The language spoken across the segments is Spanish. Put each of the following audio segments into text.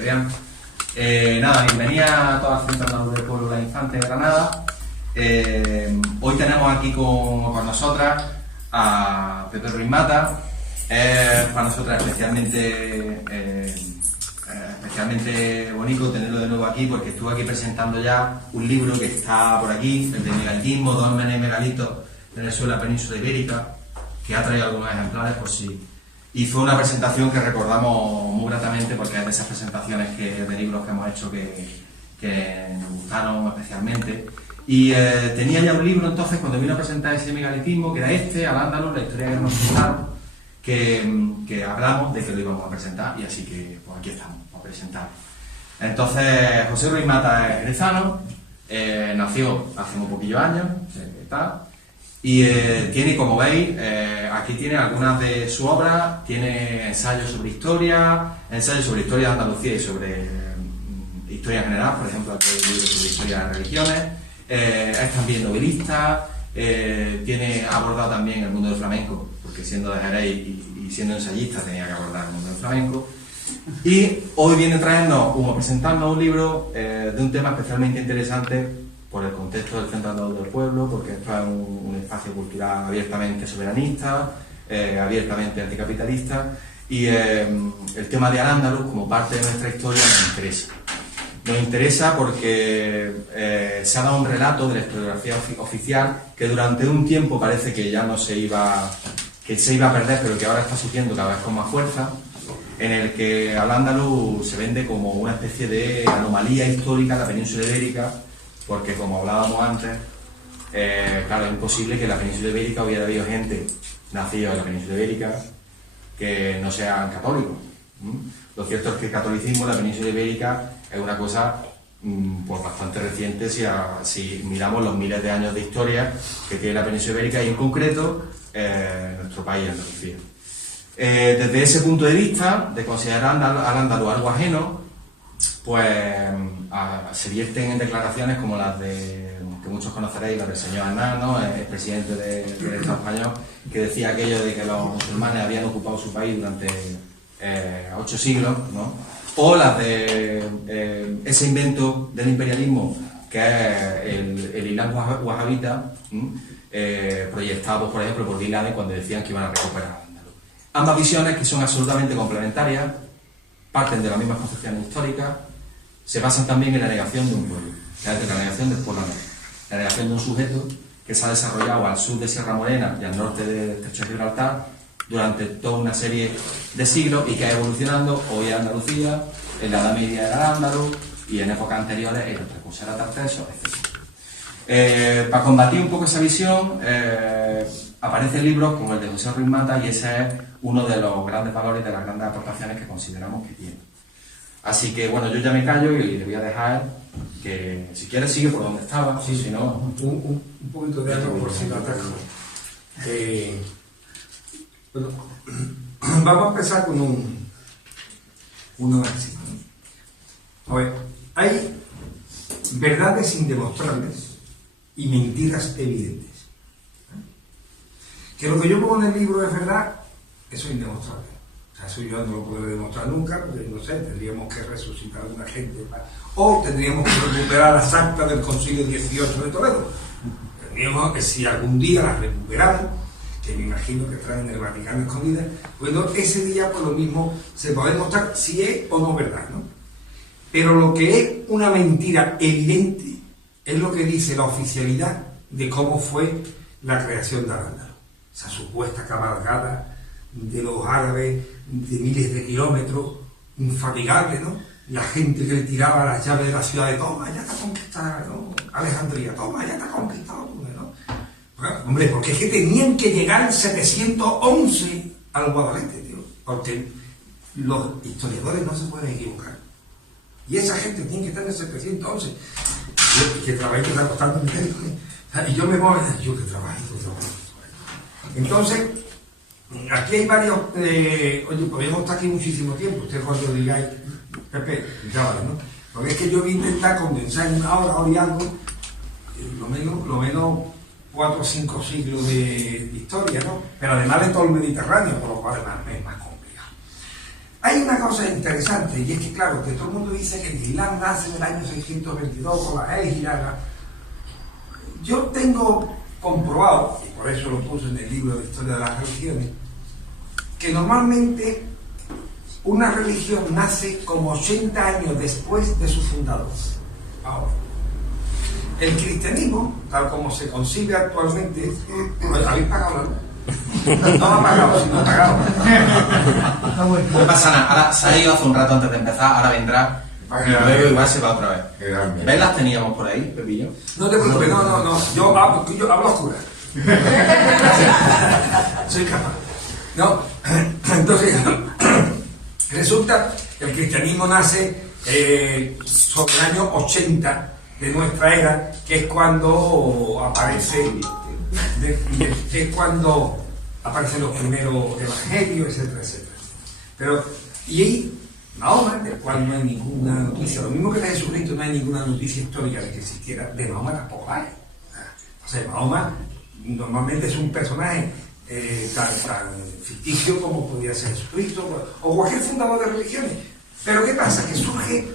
vean. Nada, bienvenida a todas las centros del pueblo La Infante de Granada. Hoy tenemos aquí con nosotras a Pepe Ruiz Mata. Para nosotras especialmente bonito tenerlo de nuevo aquí, porque estuvo aquí presentando ya un libro que está por aquí, el de megalitismo, 2 megalitos en el suelo de la península ibérica, que ha traído algunos ejemplares por sí. Y fue una presentación que recordamos muy gratamente, porque es de esas presentaciones de libros que hemos hecho que nos gustaron especialmente. Y tenía ya un libro entonces cuando vino a presentar ese megalitismo, que era este, Al-Ándalus, la historia que nos contaron, que hablamos de que lo íbamos a presentar, y así que pues aquí estamos, para presentar. Entonces, José Ruiz Mata es jerezano, nació hace un poquillo años, tal, y tiene, como veis, aquí tiene algunas de su obra, tiene ensayos sobre historia de Andalucía y sobre historia en general, por ejemplo, aquí hay un libro sobre historia de las religiones, es también novelista, ha abordado también el mundo del flamenco, porque siendo de Jerez y siendo ensayista tenía que abordar el mundo del flamenco. Y hoy viene presentarnos un libro de un tema especialmente interesante por el contexto del Centro Andaluz del Pueblo, porque esto es un espacio cultural abiertamente soberanista, abiertamente anticapitalista, y el tema de Al-Ándalus como parte de nuestra historia nos interesa. Nos interesa porque se ha dado un relato de la historiografía oficial que durante un tiempo parece que ya no se iba a perder, pero que ahora está surgiendo cada vez con más fuerza, en el que Al-Ándalus se vende como una especie de anomalía histórica de la península ibérica, porque como hablábamos antes, claro, es imposible que en la península ibérica hubiera habido gente nacida en la península ibérica que no sean católicos. Lo cierto es que el catolicismo en la península ibérica es una cosa pues bastante reciente si miramos los miles de años de historia que tiene la península ibérica y en concreto nuestro país, Andalucía. Desde ese punto de vista, de considerar al andaluz algo ajeno, pues se vierten en declaraciones como las que muchos conoceréis, la del señor Hernán, ¿no? El presidente del Estado español, que decía aquello de que los musulmanes habían ocupado su país durante 8 siglos, ¿no? O las de ese invento del imperialismo que es el Islam wahabita, proyectado, por ejemplo, por Bin Laden cuando decían que iban a recuperar Al-Ándalus. Ambas visiones, que son absolutamente complementarias, parten de las mismas concepciones históricas, se basan también en la negación de un pueblo, la negación del pueblo negro, la negación de un sujeto que se ha desarrollado al sur de Sierra Morena y al norte del Estrecho de Gibraltar durante toda una serie de siglos y que ha evolucionando hoy en Andalucía, en la Edad Media era Al-Ándalus y en épocas anteriores era otra cosa, era Tarteso, etc. Para combatir un poco esa visión, aparecen libros como el de José Ruiz Mata, y ese es uno de los grandes valores, de las grandes aportaciones que consideramos que tiene. Así que bueno, yo ya me callo y le voy a dejar que, si quieres, sigue por donde estaba, sí, si no... Un poquito de algo por si lo ataco. Bueno, vamos a empezar con una máxima. A ver, hay verdades indemostrables y mentiras evidentes. Que lo que yo pongo en el libro es verdad, eso es indemostrable. O sea, eso yo no lo podré demostrar nunca, porque no sé, tendríamos que resucitar a una gente, o tendríamos que recuperar las actas del Concilio XVIII de Toledo. Tendríamos que, si algún día las recuperamos, que me imagino que traen en el Vaticano escondidas, bueno, ese día por lo mismo se puede demostrar si es o no verdad, ¿no? Pero lo que es una mentira evidente es lo que dice la oficialidad de cómo fue la creación de Al-Ándalus. Esa supuesta cabalgada de los árabes de miles de kilómetros, infatigable, ¿no? La gente que le tiraba las llaves de la ciudad de toma, ya está conquistada, ¿no? Alejandría, toma, ya está conquistado, ¿no? Bueno, hombre, porque es que tenían que llegar en 711 al Guadalete, tío, porque los historiadores no se pueden equivocar. Y esa gente tiene que estar en 711. Que trabajo que está costando dinero, ¿eh? Y yo me voy, yo que trabajo. Entonces, aquí hay varios, oye, podemos estar aquí muchísimo tiempo, ustedes cuando digáis, Pepe, ya vale, ¿no? Porque es que yo voy a intentar condensar en una hora y algo, lo menos 4 o 5 siglos de historia, ¿no? Pero además de todo el Mediterráneo, por lo cual es más complicado. Hay hay una cosa interesante, y es que, claro, que todo el mundo dice que el Islam nace en el año 622 con la Égira. Yo tengo comprobado, y por eso lo puse en el libro de Historia de las Religiones, que normalmente una religión nace como 80 años después de su fundador. Ahora, el cristianismo, tal como se concibe actualmente, ¿habéis pagado la luz? No ha pagado, sino ha pagado. No pasa nada, ahora se ha ido hace un rato antes de empezar, ahora vendrá y luego igual se va otra vez. ¿Ves? Las teníamos por ahí, Pepillo. No te preocupes, no, yo hablo a oscuras. Soy capaz. No, entonces, resulta que el cristianismo nace sobre el año 80 de nuestra era, que es cuando aparecen los primeros evangelios, etcétera, etcétera. Pero, y ahí, Mahoma, del cual no hay ninguna noticia, lo mismo que de Jesucristo, no hay ninguna noticia histórica de que existiera, de Mahoma tampoco hay. O sea, Mahoma normalmente es un personaje tan ficticio como podría ser Jesucristo o cualquier fundador de religiones. Pero ¿qué pasa? Que surge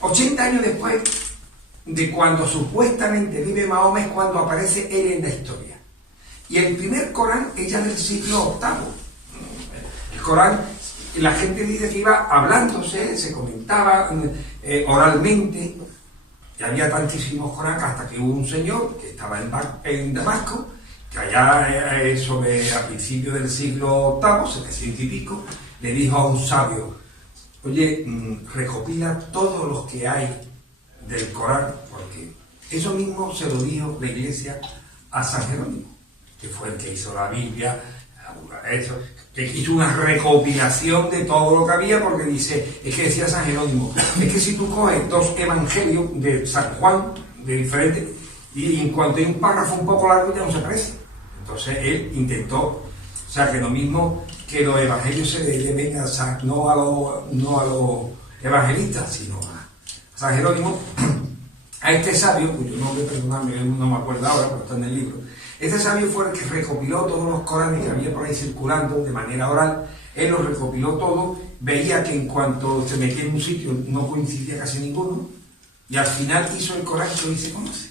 80 años después de cuando supuestamente vive Mahoma, es cuando aparece él en la historia. Y el primer Corán es ya del siglo VIII. El Corán, la gente dice que iba hablándose, se comentaba oralmente, y había tantísimos Corán hasta que hubo un señor que estaba en Damasco, que allá a principios del siglo VIII, 700 y pico, le dijo a un sabio: oye, recopila todos los que hay del Corán, porque eso mismo se lo dijo la Iglesia a San Jerónimo, que fue el que hizo la Biblia, que hizo una recopilación de todo lo que había, porque dice, es que decía San Jerónimo, es que si tú coges dos evangelios de San Juan, de diferentes, y en cuanto hay un párrafo un poco largo ya no se parece. Entonces él intentó, o sea, que lo mismo que los evangelios se deben no a los evangelistas, sino a San Jerónimo, a este sabio, cuyo nombre, perdóname, no me acuerdo ahora, pero está en el libro. Este sabio fue el que recopiló todos los Coranes que había por ahí circulando de manera oral. Él los recopiló todo, veía que en cuanto se metía en un sitio no coincidía casi ninguno, y al final hizo el Corán que hoy se conoce.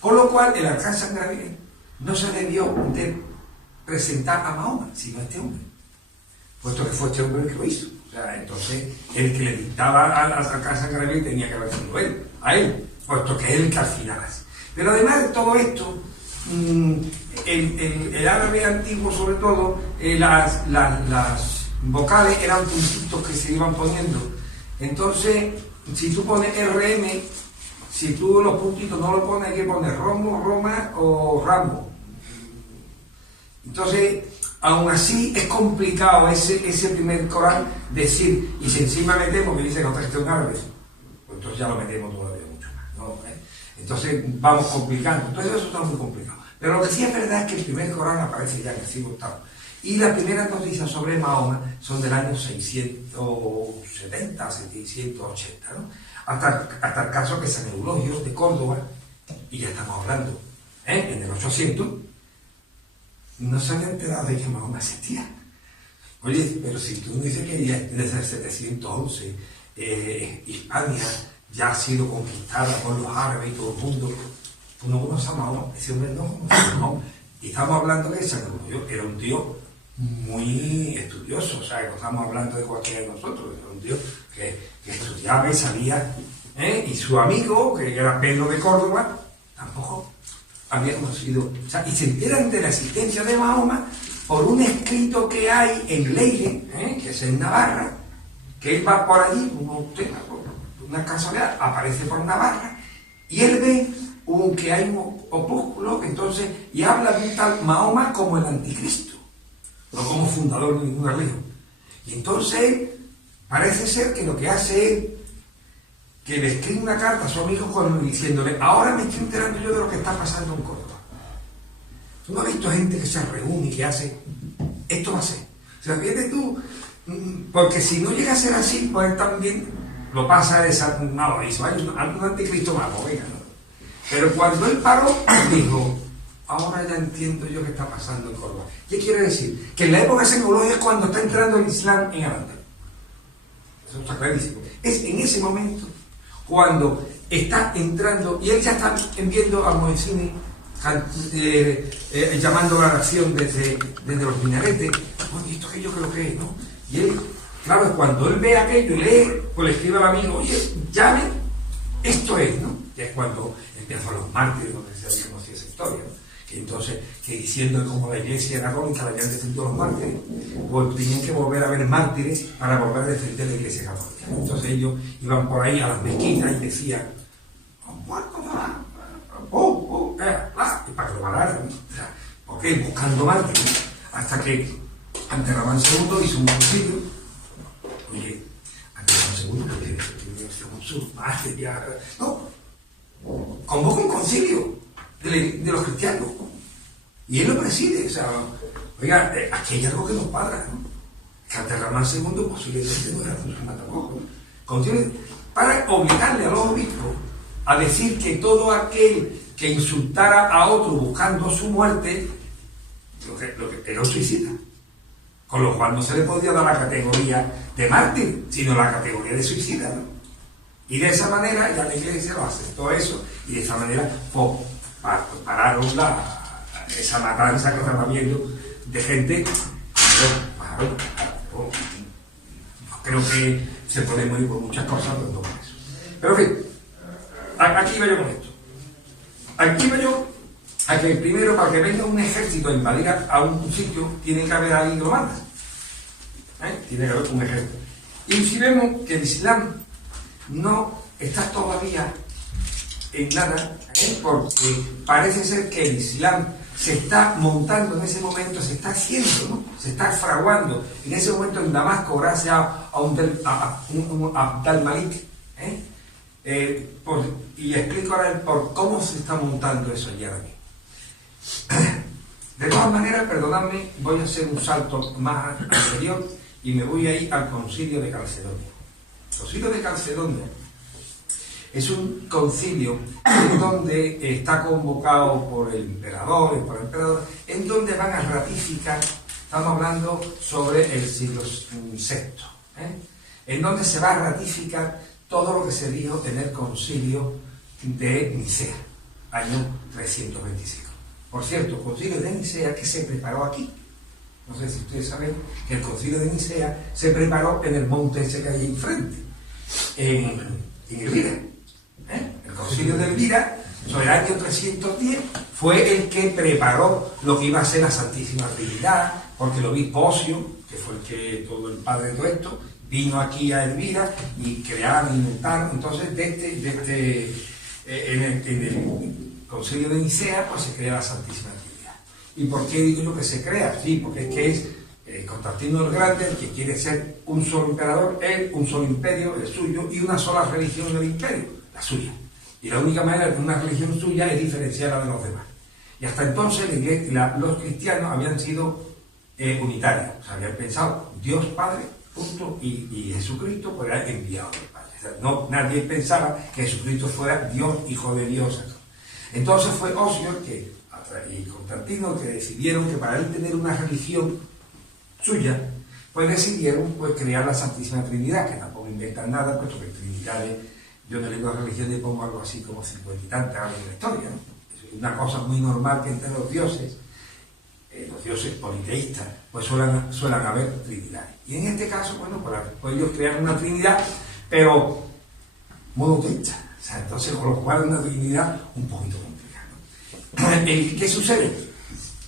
Con lo cual, el Arcángel Gabriel no se debió de presentar a Mahoma, sino a este hombre, puesto que fue este hombre el que lo hizo. O sea, entonces, el que le dictaba al Arcángel Gabriel tenía que haber sido a él, puesto que es el que al final hace. Pero además de todo esto, el árabe antiguo, sobre todo, las vocales eran puntitos que se iban poniendo. Entonces, si tú pones RM, si tú los puntitos no lo pones, hay que poner Romo, Roma o Ramo. Entonces, aún así es complicado ese primer Corán decir, y si encima metemos que dice que otra en árabe, pues entonces ya lo metemos todavía mucho más, ¿no? Entonces vamos complicando, entonces eso está muy complicado. Pero lo que sí es verdad es que el primer Corán aparece ya en el siglo VIII. Y las primeras noticias sobre Mahoma son del año 670, 680, ¿no? Hasta el caso que San Eulogio de Córdoba, y ya estamos hablando, en el 800, no se había enterado de que Mahoma existía. Oye, pero si tú dices que ya desde el 711 Hispania ya ha sido conquistada por los árabes y todo el mundo, tú no conoces a Mahoma, ese hombre no conoce a Mahoma. Y estamos hablando de San Eulogio, era un tío muy estudioso, o sea, no estamos hablando de cualquiera de nosotros, era un tío que estudiaba y sabía, y su amigo, que era Pedro de Córdoba, tampoco había conocido, o sea, y se enteran de la existencia de Mahoma por un escrito que hay en Leire, que es en Navarra, que él va por allí, una casualidad, aparece por Navarra, y él ve que hay un opúsculo, entonces, y habla de un tal Mahoma como el anticristo, no como fundador de ninguna religión. Y entonces parece ser que lo que hace es que le escribe una carta a su amigo diciéndole, ahora me estoy enterando yo de lo que está pasando en Córdoba. ¿Tú no has visto gente que se reúne y que hace, esto va a ser? O sea, fíjate tú, porque si no llega a ser así, pues él también lo pasa desanimado, dice, hay un anticristo más, venga, ¿no? Pero cuando él paró, dijo, ahora ya entiendo yo qué está pasando en Córdoba. ¿Qué quiere decir? Que en la época de San Eulogio es cuando está entrando el Islam en Al-Ándalus. Eso está clarísimo. Es en ese momento cuando está entrando y él ya está viendo a Mohecini llamando a la acción desde los minaretes. Oye, esto que yo creo que es, ¿no? Y él, claro, cuando él ve aquello y lee, pues le escribe al amigo, oye, llame, esto es, ¿no? Que es cuando empiezan los mártires, donde se había conocido esa historia, ¿no? Que entonces, que diciendo que como la iglesia era católica, la habían defendido los mártires, pues tenían que volver a ver mártires para volver a defender la iglesia católica. Entonces ellos iban por ahí a las mezquitas y decían, y para que lo pararan, ¿no? O sea, ¿por qué? Buscando mártires, hasta que ante Ramón II hizo un concilio. Oye, ante Ramón II, que según sus mártires ya... No, convoca un concilio de los cristianos y él lo preside. O sea, oiga, aquí hay algo que nos padra, ¿no? Que ante Ramón II posiblemente no era musulmán tampoco, ¿no? Concilio para obligarle a los obispos a decir que todo aquel que insultara a otro buscando su muerte, lo que era un suicida. Con lo cual no se le podía dar la categoría de mártir, sino la categoría de suicida, ¿no? Y de esa manera ya la iglesia lo aceptó eso, y de esa manera pararon esa matanza que estaba viendo de gente. Creo que se puede morir por muchas cosas, pero no por eso. Pero en fin, aquí iba yo con esto. Aquí iba yo a que primero, para que venga un ejército a invadir a un sitio, tiene que haber alguien que lo manda. Tiene que haber un ejército. Y si vemos que el Islam no está todavía en nada, porque parece ser que el Islam se está montando en ese momento, se está haciendo, ¿no? Se está fraguando en ese momento en Damasco, gracias a un Abd al-Malik. Y explico ahora por cómo se está montando eso ya ahora mismo. De todas maneras, perdonadme, voy a hacer un salto más anterior y me voy a ir al Concilio de Calcedonia. El Concilio de Calcedonia es un concilio en donde está convocado por el emperador, en donde van a ratificar, estamos hablando sobre el siglo VI, en donde se va a ratificar todo lo que se dijo en el concilio de Nicea, año 325. Por cierto, el concilio de Nicea que se preparó aquí. No sé si ustedes saben que el concilio de Nicea se preparó en el monte ese que hay enfrente, en Elvira. El concilio de Elvira, sobre el año 310, fue el que preparó lo que iba a ser la Santísima Trinidad, porque el obispo Osio, que fue todo el padre de todo esto, vino aquí a Elvira y crearon, inventaron. Entonces, en el concilio de Nicea, pues se crea la Santísima Trinidad. ¿Y por qué digo yo que se crea? Sí, porque es que es Constantino el Grande el que quiere ser un solo emperador, él, un solo imperio, el suyo, y una sola religión del imperio, la suya. Y la única manera de una religión suya es diferenciarla de los demás. Y hasta entonces los cristianos habían sido unitarios. O sea, habían pensado Dios Padre, punto, y Jesucristo pues era enviado del Padre. O sea, nadie pensaba que Jesucristo fuera Dios, Hijo de Dios. Entonces fue Osio y Constantino que decidieron que para él tener una religión suya, pues decidieron pues crear la Santísima Trinidad, que tampoco inventan nada, puesto que Trinidades, yo no le digo a religión y pongo algo así como 50 y tantas años en la historia, ¿no? Es una cosa muy normal que entre los dioses politeístas, pues suelen haber trinidades. Y en este caso, bueno, pues ellos crean una trinidad, pero monoteísta. O sea, entonces con lo cual es una trinidad un poquito complicada, ¿no? ¿Qué sucede?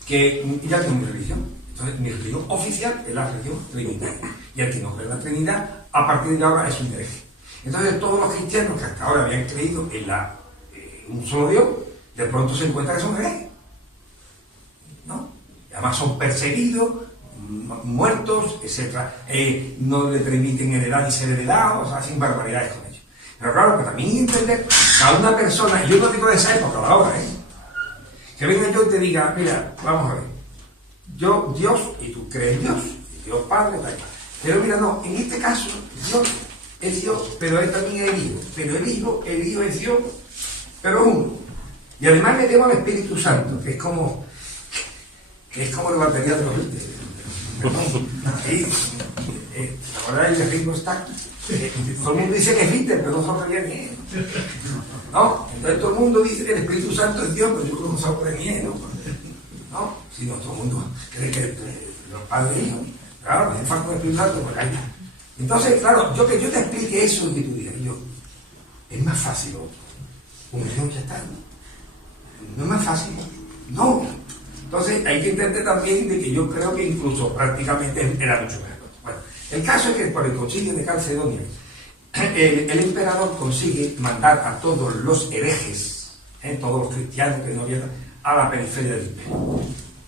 Que ya tengo mi religión. Entonces mi religión oficial es la religión trinitaria. Y el que no cree en la Trinidad, a partir de ahora es un hereje. Entonces todos los cristianos que hasta ahora habían creído en un solo Dios, de pronto se encuentran que son herejes, ¿no? Y además son perseguidos, muertos, etc. No le permiten heredar ni ser heredados, o sea, hacen barbaridades con ellos. Pero claro, que también hay que entender que a una persona, yo no digo de esa época, ahora, que venga yo y te diga, mira, vamos a ver, yo, Dios, y tú crees Dios, y Dios Padre, tal. Pero mira, no, en este caso, Dios es Dios, pero él también es el Hijo. Pero el Hijo es Dios, pero uno. Y además le tengo al Espíritu Santo, que es como la batería de los líderes. La verdad es que Ringo Starr, todo el mundo dice que es Hitler, pero no sabía ni él. ¿No? Entonces todo el mundo dice que el Espíritu Santo es Dios, pero yo creo que no sabe ni él, ¿no? Si no, todo el mundo cree que los padres y hijos, claro, me falta el Espíritu Santo, pues allá. Entonces, claro, que yo te explique eso que tú digas, es más fácil, un millón ya está. No es más fácil, no. Entonces hay que entender también de que yo creo que incluso prácticamente era mucho mejor. Bueno, el caso es que por el concilio de Calcedonia el emperador consigue mandar a todos los herejes, todos los cristianos que no había, a la periferia del imperio.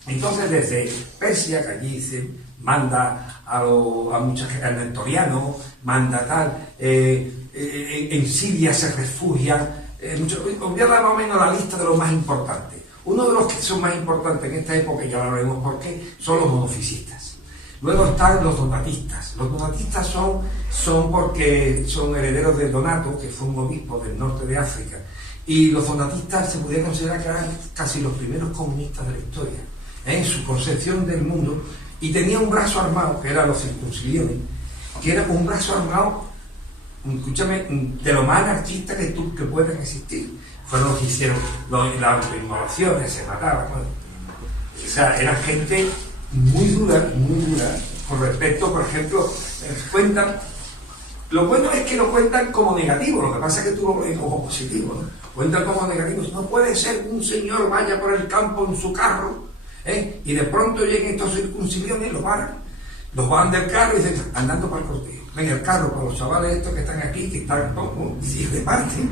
Entonces desde Persia, que allí se manda a muchos nestorianos, manda tal, en Siria se refugian, os voy a dar más o menos la lista de los más importantes. Uno de los que son más importantes en esta época, y ya lo veremos por qué, son los monofisistas. Luego están los donatistas. Los donatistas son porque son herederos de Donato, que fue un obispo del norte de África. Y los donatistas se podía considerar que eran casi los primeros comunistas de la historia, en su concepción del mundo. Y tenía un brazo armado, que eran los circunciliones, que era un brazo armado, escúchame, de lo más anarquista que pueden existir. Fueron los que hicieron las inmolaciones, se mataban. Bueno. O sea, era gente muy dura, con respecto, por ejemplo, cuentan. Lo bueno es que lo cuentan como negativo, lo que pasa es que tú lo ves como positivo, ¿no? Cuentan como negativo. No puede ser que un señor vaya por el campo en su carro, y de pronto lleguen estos circunciliones y lo paran. Los van del carro y dicen, andando para el cortejo. Ven el carro para los chavales estos que están aquí, que están como si reparten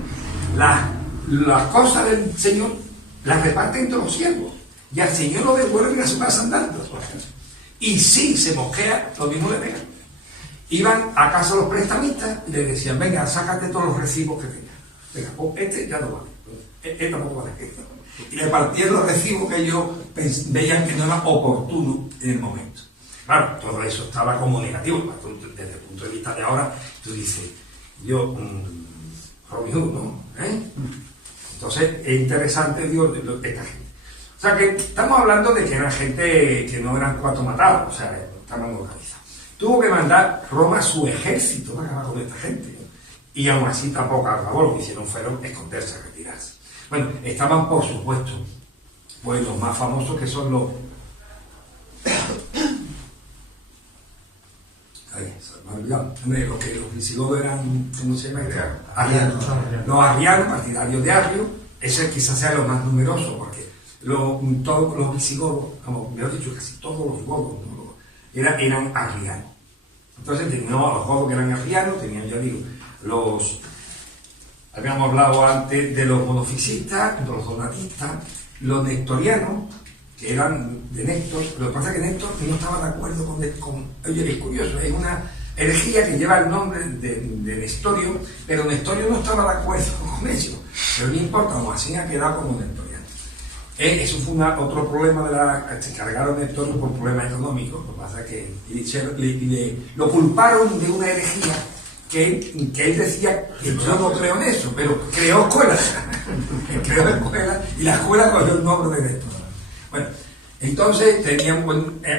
las cosas del Señor, las reparten entre los siervos. Y al Señor lo devuelven a su casa andando. Y si se mosquea, lo mismo le pegan. Iban a casa los prestamistas y le decían, venga, sácate todos los recibos que tengas. Venga, este ya no vale. Este tampoco vale. Y le partían los recibos que ellos veían que no era oportuno en el momento. Claro, todo eso estaba como negativo. Desde el punto de vista de ahora, tú dices, Robin Hood, ¿no? Entonces, es interesante, esta gente. O sea, que estamos hablando de que eran gente que no eran cuatro matados, o sea, estaban organizados. Tuvo que mandar Roma su ejército para acabar con esta gente, ¿no? Y aún así tampoco acabó. Lo que hicieron fueron esconderse, retirarse. Bueno, estaban, por supuesto, pues los más famosos, que son los... Los que los visigodos eran, ¿cómo se llama? Arrianos. Los arrianos, partidarios de Arrio, ese quizás sea lo más numeroso, porque todos los visigodos, como me he dicho, casi todos los godos, ¿no? eran arrianos. Entonces teníamos a los godos que eran arrianos, tenían, ya digo, habíamos hablado antes de los monofisistas, de los donatistas, los nestorianos, que eran de Néstor. Lo que pasa es que Néstor no estaba de acuerdo con oye, es curioso, es una herejía que lleva el nombre de Nestorio, pero Nestorio no estaba de acuerdo con ellos, pero no importa, aún así ha quedado como nestoriano. Eso fue otro problema se cargaron Nestorio por problemas económicos. Lo que pasa es que lo culparon de una herejía que él decía que yo no creo en eso, pero creó escuelas. Creó escuelas y la escuela cogió el nombre de Néstor. Bueno, entonces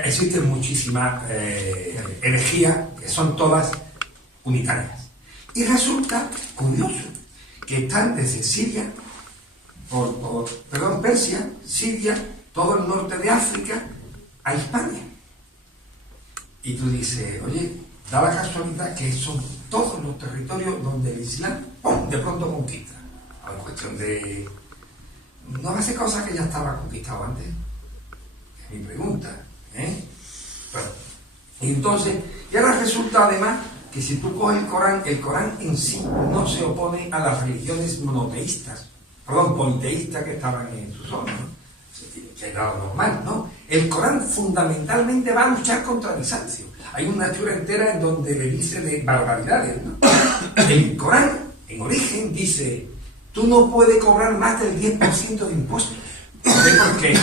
existen muchísimas herejías que son todas unitarias. Y resulta curioso que están desde Siria, Persia, Siria, todo el norte de África, a Hispania. Y tú dices, oye, da la casualidad que son todos los territorios donde el Islam, ¡pum!, de pronto conquista. En cuestión de... no hace cosas que ya estaba conquistado antes. Es mi pregunta. Bueno, y entonces, y ahora resulta además que si tú coges el Corán en sí no se opone a las religiones monoteístas, politeístas que estaban en su zona, ¿no? Que era lo normal, ¿no? El Corán fundamentalmente va a luchar contra Bizancio. Hay una lectura entera en donde le dice de barbaridades, ¿no? El Corán, en origen, dice: tú no puedes cobrar más del 10% de impuestos. Porque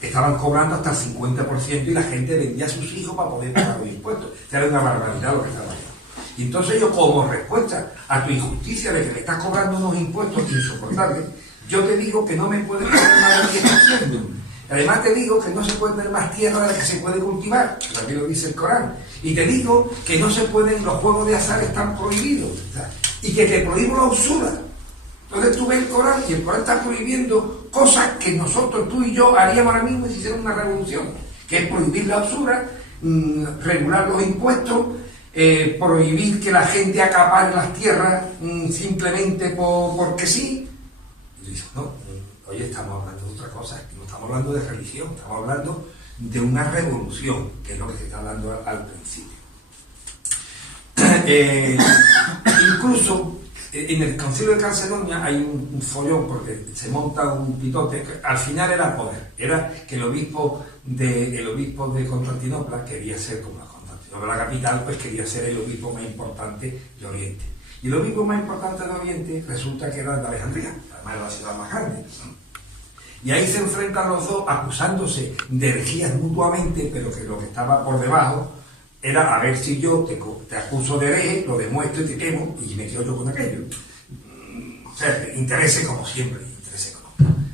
estaban cobrando hasta el 50% y la gente vendía a sus hijos para poder pagar los impuestos. Era una barbaridad lo que estaba haciendo. Y entonces yo, como respuesta a tu injusticia de que me estás cobrando unos impuestos insoportables, yo te digo que no me puedes cobrar más del 10%. Además te digo que no se puede tener más tierra de la que se puede cultivar, que también lo dice el Corán. Y te digo que no se pueden, los juegos de azar están prohibidos, ¿sabes? Y que te prohíbo la usura. Entonces tú ves el Corán y el Corán está prohibiendo cosas que nosotros, tú y yo, haríamos ahora mismo si hiciera una revolución, que es prohibir la usura, regular los impuestos, prohibir que la gente acapare las tierras simplemente porque sí. Y tú dices, no, oye, estamos hablando de otra cosa, no estamos hablando de religión, estamos hablando de una revolución, que es lo que se está hablando al principio. Incluso en el Concilio de Calcedonia hay un follón, porque se monta un pitote, que al final era poder, era que el obispo de Constantinopla quería ser como Constantinopla, la capital, pues quería ser el obispo más importante de Oriente. Y el obispo más importante de Oriente resulta que era el de Alejandría, además era la ciudad más grande. Y ahí se enfrentan los dos acusándose de herejías mutuamente, pero que lo que estaba por debajo era a ver si yo te acuso de hereje, lo demuestro y te quemo, y me quedo yo con aquello. O sea, intereses como siempre, intereses económicos.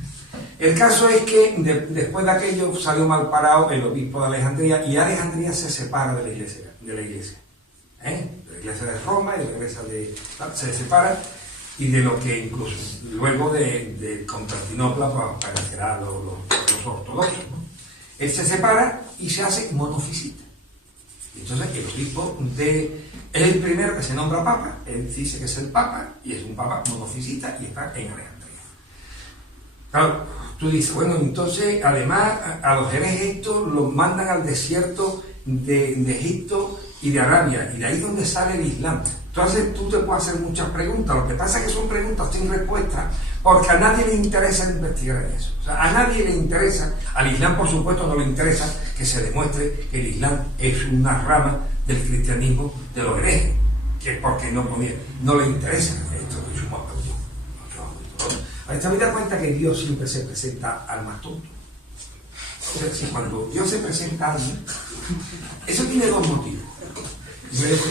El caso es que después de aquello salió mal parado el obispo de Alejandría, y Alejandría se separa de la iglesia. De la iglesia de Roma y de la iglesia se separa, y de lo que incluso luego de Constantinopla pues, aparecerá los ortodoxos, ¿no? Él se separa y se hace monofisita. Entonces el obispo es el primero que se nombra papa, él dice que es el papa, y es un papa monofisita y está en Alejandría. Claro, tú dices, bueno, entonces además a los herejes estos los mandan al desierto de Egipto y de Arabia, y de ahí es donde sale el Islam. Entonces tú te puedes hacer muchas preguntas, lo que pasa es que son preguntas sin respuesta, porque a nadie le interesa investigar en eso. O sea, a nadie le interesa, al Islam por supuesto no le interesa que se demuestre que el Islam es una rama del cristianismo de los herejes, que es porque no le interesa esto que yo a esta me da cuenta que Dios siempre se presenta al más tonto. O sea, si cuando Dios se presenta a alguien, eso tiene dos motivos. Yo le digo,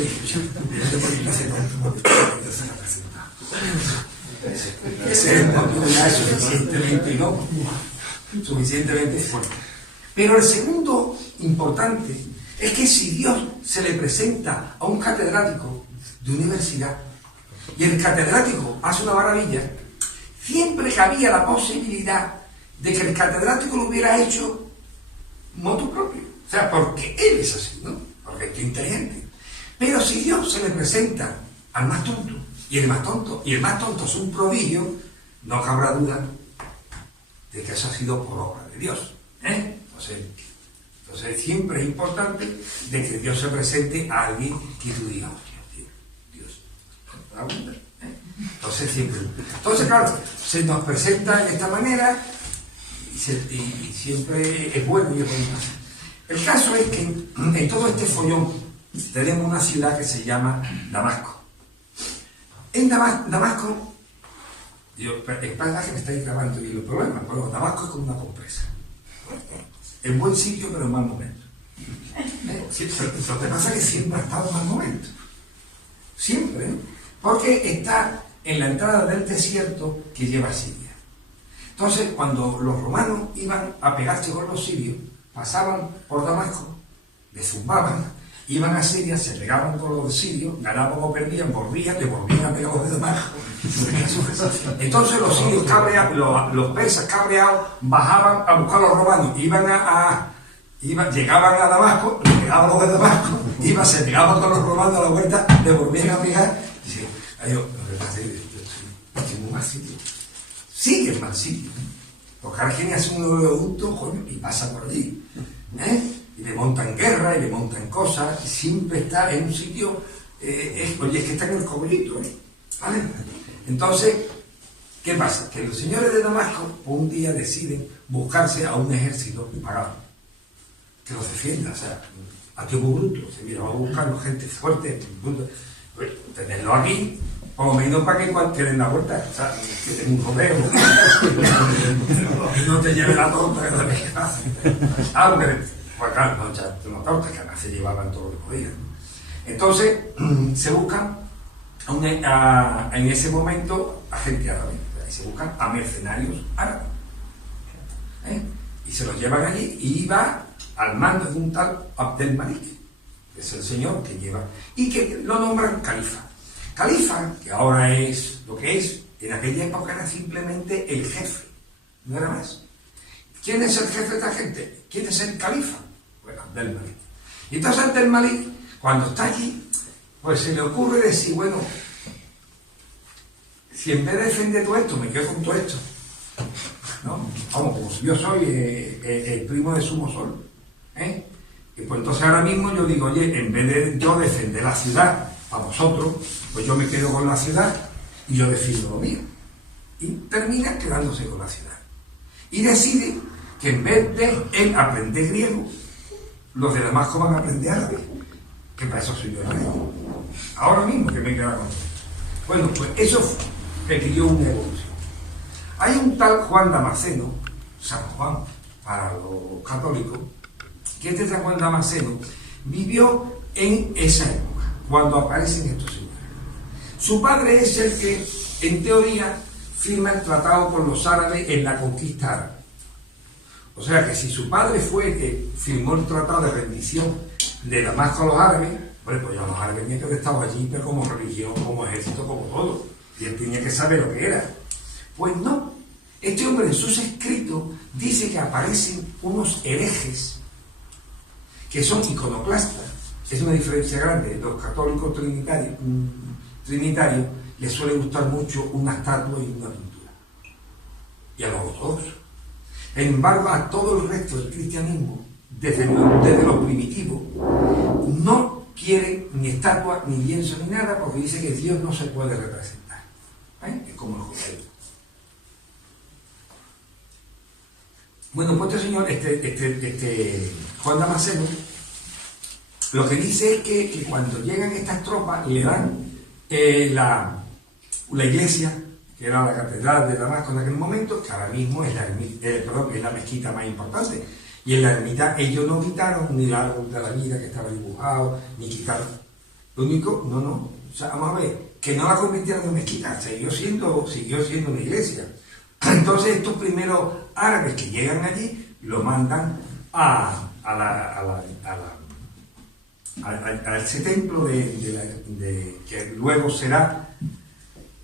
ese es el motivo ya suficientemente fuerte. Pero el segundo importante es que si Dios se le presenta a un catedrático de universidad y el catedrático hace una maravilla, siempre cabía la posibilidad de que el catedrático lo hubiera hecho motu propio. O sea, porque él es así, ¿no? Porque es inteligente. Pero si Dios se le presenta al más tonto, y el más tonto es un prodigio, no cabrá duda de que eso ha sido por obra de Dios. Entonces siempre es importante de que Dios se presente a alguien que tú digas, Dios. Entonces, claro, se nos presenta de esta manera y siempre es bueno y es bonito. El caso es que en todo este follón tenemos una ciudad que se llama Damasco. En Damasco, el paisaje me estáis grabando y los problemas, pero Damasco es como una compresa. En buen sitio, pero en mal momento. Lo que pasa es que siempre ha estado en mal momento. Siempre, porque está en la entrada del desierto que lleva a Siria. Entonces, cuando los romanos iban a pegarse con los sirios, pasaban por Damasco, le zumbaban, iban a Siria, se pegaban con los sirios, ganaban o perdían, volvían, le volvían a pegar los de Damasco. Entonces los sirios cabreados, los persas cabreados, bajaban a buscar a los romanos, llegaban a Damasco, le pegaban los de Damasco, se pegaban con los romanos a la vuelta, le volvían a pegar, y decían, yo mal sitio. Sigue el mal sitio. Porque Argelia hace un oleoducto, coño, y pasa por allí. Y le montan guerra, y le montan cosas, y siempre está en un sitio, oye, es que está en el cogollito, ¿vale? Entonces, ¿qué pasa? Que los señores de Damasco un día deciden buscarse a un ejército pagado, que los defienda, o sea, a tiempo bruto. Se mira, vamos a buscarnos gente fuerte, tenerlo aquí, por lo menos para que cuando den la vuelta, o sea, que den un rodeo, y no te lleven la torta, pues claro, no echaste una torta, que además se llevaban todo lo que podían. Entonces, se buscan en ese momento a gente árabe, y se buscan a mercenarios árabes. Y se lo llevan allí y va al mando de un tal Abdel Malik, que es el señor que lleva, y que lo nombran califa. Califa, que ahora es lo que es, en aquella época era simplemente el jefe, no era más. ¿Quién es el jefe de esta gente? ¿Quién es el califa? Bueno, Abdel Malik. Y entonces Abdel Malik, cuando está allí, pues se le ocurre decir, bueno, si en vez de defender todo esto, me quedo con todo esto, ¿no? Vamos, como si yo soy el primo de Somosol, y pues entonces ahora mismo yo digo, oye, en vez de yo defender la ciudad a vosotros, pues yo me quedo con la ciudad y yo defiendo lo mío. Y termina quedándose con la ciudad. Y decide que en vez de él aprender griego, los de Damasco van a aprender árabe, que para eso soy yo el rey. Ahora mismo que me queda con esto. Bueno, pues eso requirió una evolución. Hay un tal Juan Damasceno, San Juan para los católicos, que este San Juan Damasceno vivió en esa época, cuando aparecen estos señores. Su padre es el que, en teoría, firma el tratado con los árabes en la conquista árabe. O sea que si su padre fue el que firmó el tratado de rendición de Damasco a los árabes, bueno, pues ya los árabes tenían que haber estado allí, pero como religión, como ejército, como todo. Y él tenía que saber lo que era. Pues no. Este hombre en sus escritos dice que aparecen unos herejes que son iconoclastas. Es una diferencia grande. Los católicos trinitarios les suele gustar mucho una estatua y una pintura. Y a los ortodoxos. Sin embargo, a todo el resto del cristianismo, desde lo primitivo, no quiere ni estatua, ni lienzo, ni nada, porque dice que Dios no se puede representar. Es como el judaísmo. Bueno, pues este señor, Juan Damasceno, lo que dice es que cuando llegan estas tropas le dan la iglesia, que era la catedral de Damasco en aquel momento, que ahora mismo es la mezquita más importante. Y en la ermita ellos no quitaron ni el árbol de la vida que estaba dibujado, ni quitaron. Lo único, no. O sea, vamos a ver, que no la convirtieron en mezquita, siguió siendo una iglesia. Entonces estos primeros árabes que llegan allí lo mandan a ese templo que luego será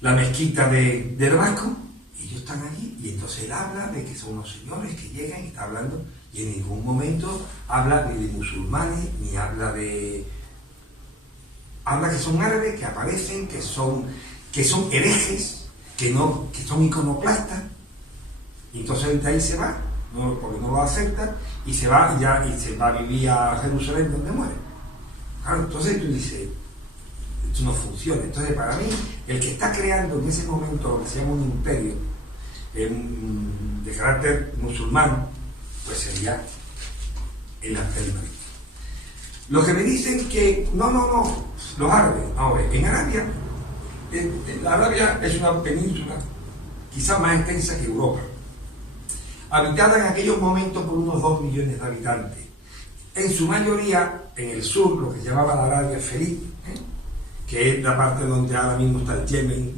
la mezquita de Damasco, y ellos están allí, y entonces él habla de que son unos señores que llegan y está hablando, y en ningún momento habla ni de musulmanes, ni habla que son árabes, que aparecen, que son herejes, que son iconoclastas, y entonces de ahí se va, porque no lo acepta, y se va y se va a vivir a Jerusalén, donde muere. Claro, entonces tú dices, esto no funciona. Entonces, para mí, el que está creando en ese momento lo que se llama un imperio de carácter musulmán, pues sería el Abdel Malik. Los que me dicen que no, los árabes, en Arabia, la Arabia es una península quizás más extensa que Europa, habitada en aquellos momentos por unos 2 millones de habitantes, en su mayoría en el sur, lo que se llamaba la Arabia Feliz, que es la parte donde ahora mismo está el Yemen,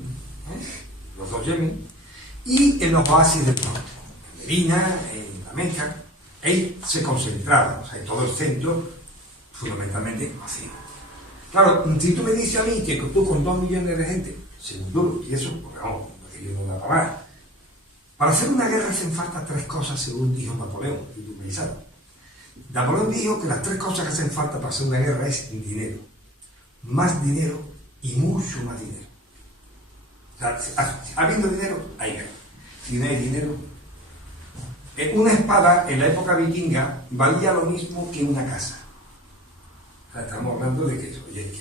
los dos Yemen, y en los oasis del norte, en Medina, en la Meca, ahí se concentraban, o sea, en todo el centro, fundamentalmente vacío. Claro, si tú me dices a mí que tú con 2 millones de gente, seguro, y eso, porque vamos, que yo no da para más. Para hacer una guerra hacen falta 3 cosas, según dijo Napoleón, y tú me sabes. Napoleón dijo que las 3 cosas que hacen falta para hacer una guerra es dinero, más dinero y mucho más dinero. O sea, habiendo dinero, hay guerra. Si no hay dinero, una espada en la época vikinga valía lo mismo que una casa. O sea, estamos hablando de que, oye,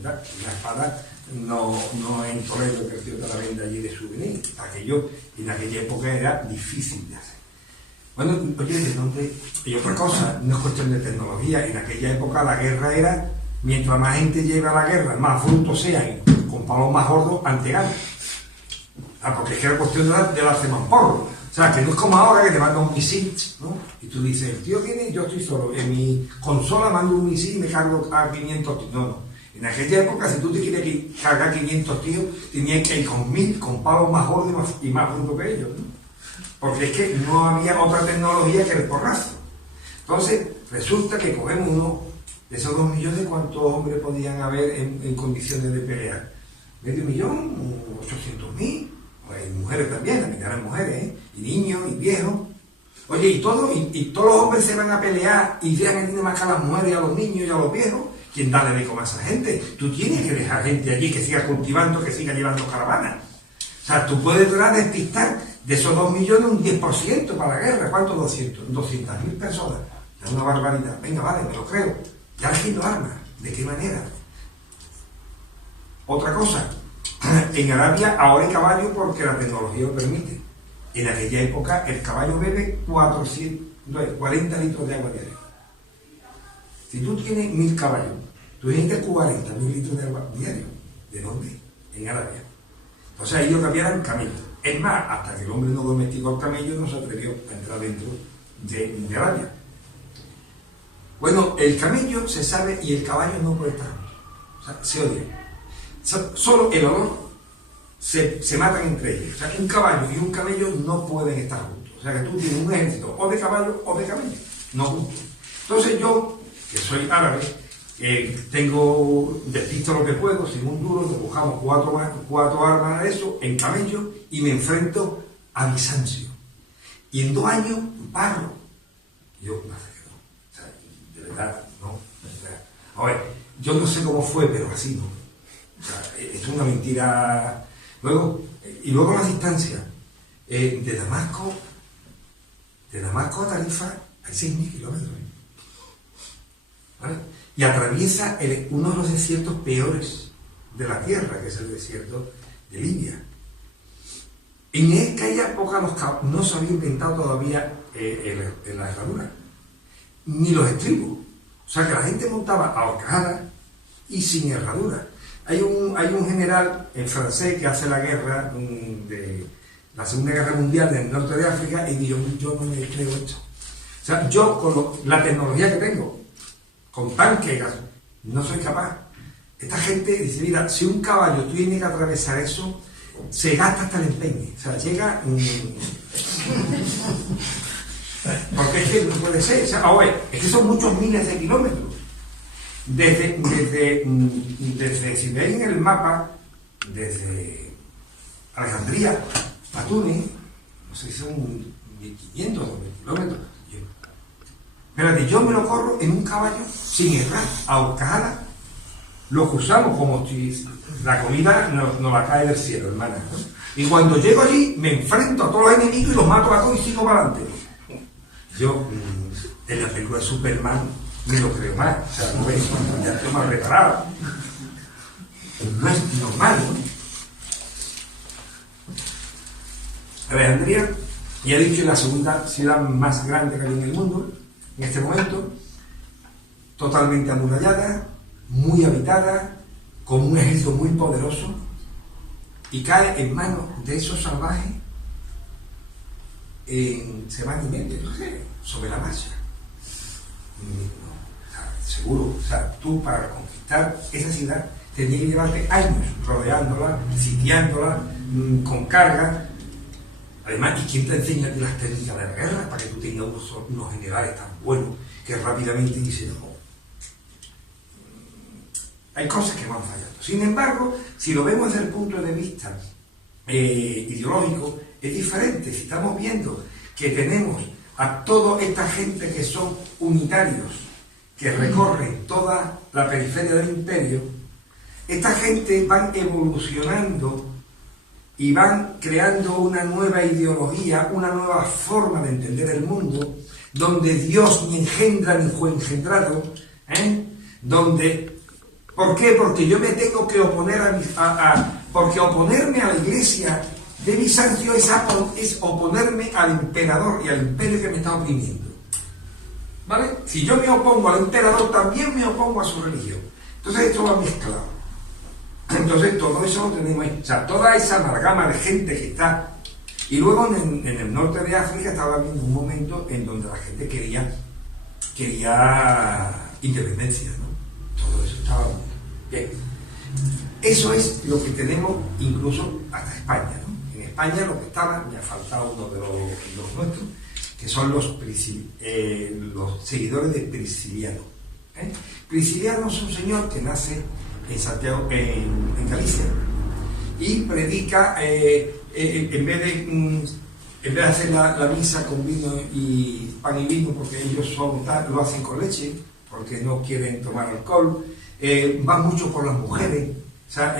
una espada no en Toledo, que el tío te la vende allí de souvenir. Aquello en aquella época era difícil de hacer. Bueno, oye, ¿de dónde? Y otra cosa, no es cuestión de tecnología. En aquella época la guerra era, mientras más gente lleve a la guerra, más brutos sean, con palos más gordos, antes gana. Porque es que era cuestión de darse más porro. O sea, que no es como ahora que te manda un misil, ¿no? Y tú dices, el tío viene y yo estoy solo. En mi consola mando un misil y me cargo a 500 tíos. No. En aquella época, si tú te quieres cargar 500 tíos, tenías que ir con 1000, con palos más gordos y más brutos que ellos, ¿no? porque es que no había otra tecnología que el porrazo. Entonces, resulta que cogemos uno de esos 2 millones, ¿cuántos hombres podían haber en condiciones de pelear? 500.000, 800.000, hay mujeres también, también eran mujeres, ¿eh? Y niños, y viejos. Oye, y todos los hombres se van a pelear y dejan que tiene más que a las mujeres, a los niños y a los viejos. ¿Quién dale de comer a esa gente? Tú tienes que dejar gente allí que siga cultivando, que siga llevando caravanas. O sea, tú puedes despistar de esos 2 millones un 10% para la guerra. ¿Cuánto? 200.000 personas. Es una barbaridad. Venga, vale, me lo creo. Ya haciendo armas. ¿De qué manera? Otra cosa. En Arabia ahora hay caballo porque la tecnología lo permite. En aquella época el caballo bebe 40 litros de agua diaria. Si tú tienes 1000 caballos, tú tienes 40.000 litros de agua diario. ¿De dónde? En Arabia. Entonces ellos cambiaron camello. Es más, hasta que el hombre no domesticó el camello no se atrevió a entrar dentro de Arabia. Bueno, el camello se sabe y el caballo no puede estar juntos. O sea, se odian. Solo el olor se matan entre ellos. O sea, un caballo y un camello no pueden estar juntos. O sea, que tú tienes un ejército o de caballo o de camello, no juntos. Entonces yo, que soy árabe, despisto lo que puedo, sin un duro, nos buscamos 4 armas de eso, en camello, y me enfrento a Bizancio. Y en 2 años paro. Yo, no sé qué no. O sea, de verdad, no. O sea, a ver, yo no sé cómo fue, pero así no. O sea, es una mentira. Luego las distancias. De Damasco a Tarifa hay 6.000 kilómetros. ¿Vale? Y atraviesa uno de los desiertos peores de la Tierra, que es el desierto de Libia. En aquella época no se había inventado todavía la herradura, ni los estribos. O sea que la gente montaba ahorcajada y sin herradura. Hay un general francés que hace la guerra de la Segunda Guerra Mundial en el norte de África y dijo, yo no me creo esto. O sea, yo con la tecnología que tengo, con tanques, no soy capaz. Esta gente dice, mira, si un caballo tiene que atravesar eso, se gasta hasta el empeño. O sea, llega... porque es que no puede ser. O sea, es que son muchos miles de kilómetros. Desde si veis en el mapa, desde Alejandría a Túnez, no sé si son 1.500 o 2.000 kilómetros. Espérate, yo me lo corro en un caballo sin errar, a horcajada. Lo cruzamos como si la comida no la cae del cielo, hermana. Y cuando llego allí, me enfrento a todos los enemigos y los mato a todos y sigo para adelante. Yo, en la película de Superman, me lo creo más. O sea, no ves, ya estoy más preparado. No es normal, ¿no? Alejandría, ya he dicho, es la segunda ciudad más grande que hay en el mundo. En este momento, totalmente amurallada, muy habitada, con un ejército muy poderoso, y cae en manos de esos salvajes en semana y media, no sé, sobre la marcha. Seguro, o sea, tú para conquistar esa ciudad tenías que llevarte años rodeándola, sitiándola, con carga. Además, ¿y quién te enseña las técnicas de la guerra para que tú tengas unos generales tan buenos que rápidamente dicen, no? Hay cosas que van fallando. Sin embargo, si lo vemos desde el punto de vista ideológico, es diferente. Si estamos viendo que tenemos a toda esta gente que son unitarios, que recorren toda la periferia del imperio, esta gente van evolucionando y van creando una nueva ideología, una nueva forma de entender el mundo, donde Dios ni engendra ni fue engendrado, donde... ¿Por qué? Porque yo me tengo que oponer porque oponerme a la iglesia de Bizancio es oponerme al emperador y al imperio que me está oprimiendo. ¿Vale? Si yo me opongo al emperador, también me opongo a su religión. Entonces esto va mezclado. Entonces todo eso lo tenemos ahí. O sea, toda esa amalgama de gente que está... Y luego en el norte de África estaba viendo un momento en donde la gente quería independencia, ¿no? Todo eso estaba bien. Eso es lo que tenemos incluso hasta España, ¿no? En España lo que estaba, me ha faltado uno de los nuestros, que son los seguidores de Prisciliano. Prisciliano es un señor que nace en Santiago, en Galicia, y predica, en vez de hacer la misa con vino y pan y vino, porque ellos lo hacen con leche, porque no quieren tomar alcohol, van mucho por las mujeres. O sea,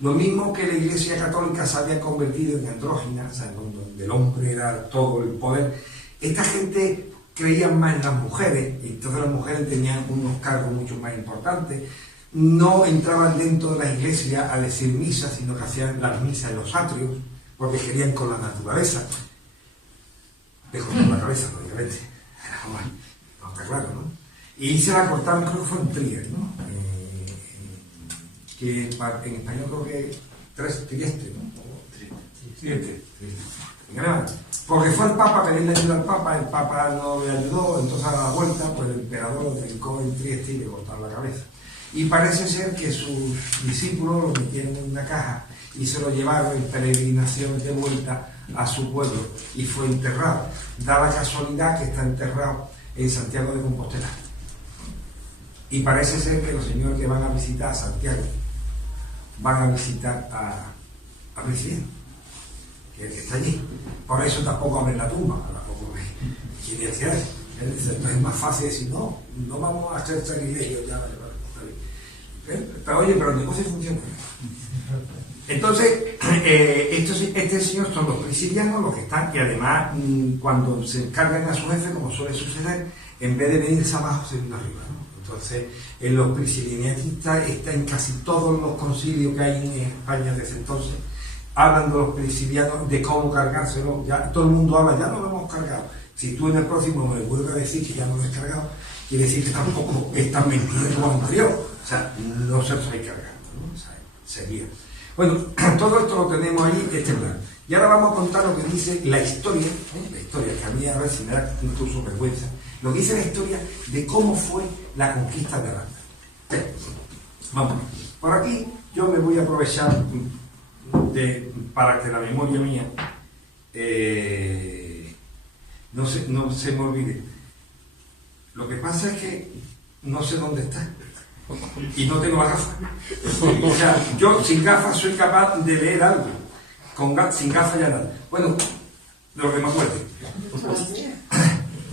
lo mismo que la Iglesia Católica se había convertido en andrógina, o sea, donde el hombre era todo el poder, esta gente creía más en las mujeres, y entonces las mujeres tenían unos cargos mucho más importantes, no entraban dentro de la iglesia a decir misas, sino que hacían las misas en los atrios, porque querían con la naturaleza. Dejo con la cabeza, obviamente. No está claro, ¿no? Y se la cortaron, creo que fue en Trier, ¿no? Que en español creo que Trieste, ¿no? Trieste. Porque fue el Papa pedirle ayuda al Papa, el Papa no le ayudó, entonces a la vuelta, pues el emperador lo trincó en Trieste y le cortaron la cabeza. Y parece ser que sus discípulos lo metieron en una caja y se lo llevaron en peregrinación de vuelta a su pueblo y fue enterrado. Da la casualidad que está enterrado en Santiago de Compostela. Y parece ser que los señores que van a visitar a Santiago van a visitar a Prisciliano, que está allí. Por eso tampoco abren la tumba, tampoco quiere decir eso. Es más fácil decir, no vamos a hacer sacrilegio, ya, pero oye, pero el negocio funciona. Entonces, este señor son los priscilianos los que están, y además cuando se encargan a su jefe, como suele suceder, en vez de venirse abajo, se viene arriba, ¿no? Entonces, en los priscilianistas está en casi todos los concilios que hay en España desde entonces, hablan de los priscilianos, de cómo cargárselo, ya todo el mundo habla, ya no lo hemos cargado. Si tú en el próximo me vuelves a decir que ya no lo he cargado, quiere decir que tampoco es tan mentira como anterior. O sea, no se los hay cargado, ¿no? O sea, sería. Bueno, todo esto lo tenemos ahí, este plan. Y ahora vamos a contar lo que dice la historia, que a mí a veces me da incluso vergüenza, lo que dice la historia de cómo fue la conquista de Irlanda. Vamos, por aquí yo me voy a aprovechar para que la memoria mía no se me olvide. Lo que pasa es que no sé dónde está y no tengo las gafas. O sea, yo sin gafas soy capaz de leer algo, sin gafas ya nada. Bueno, de lo que me acuerdo.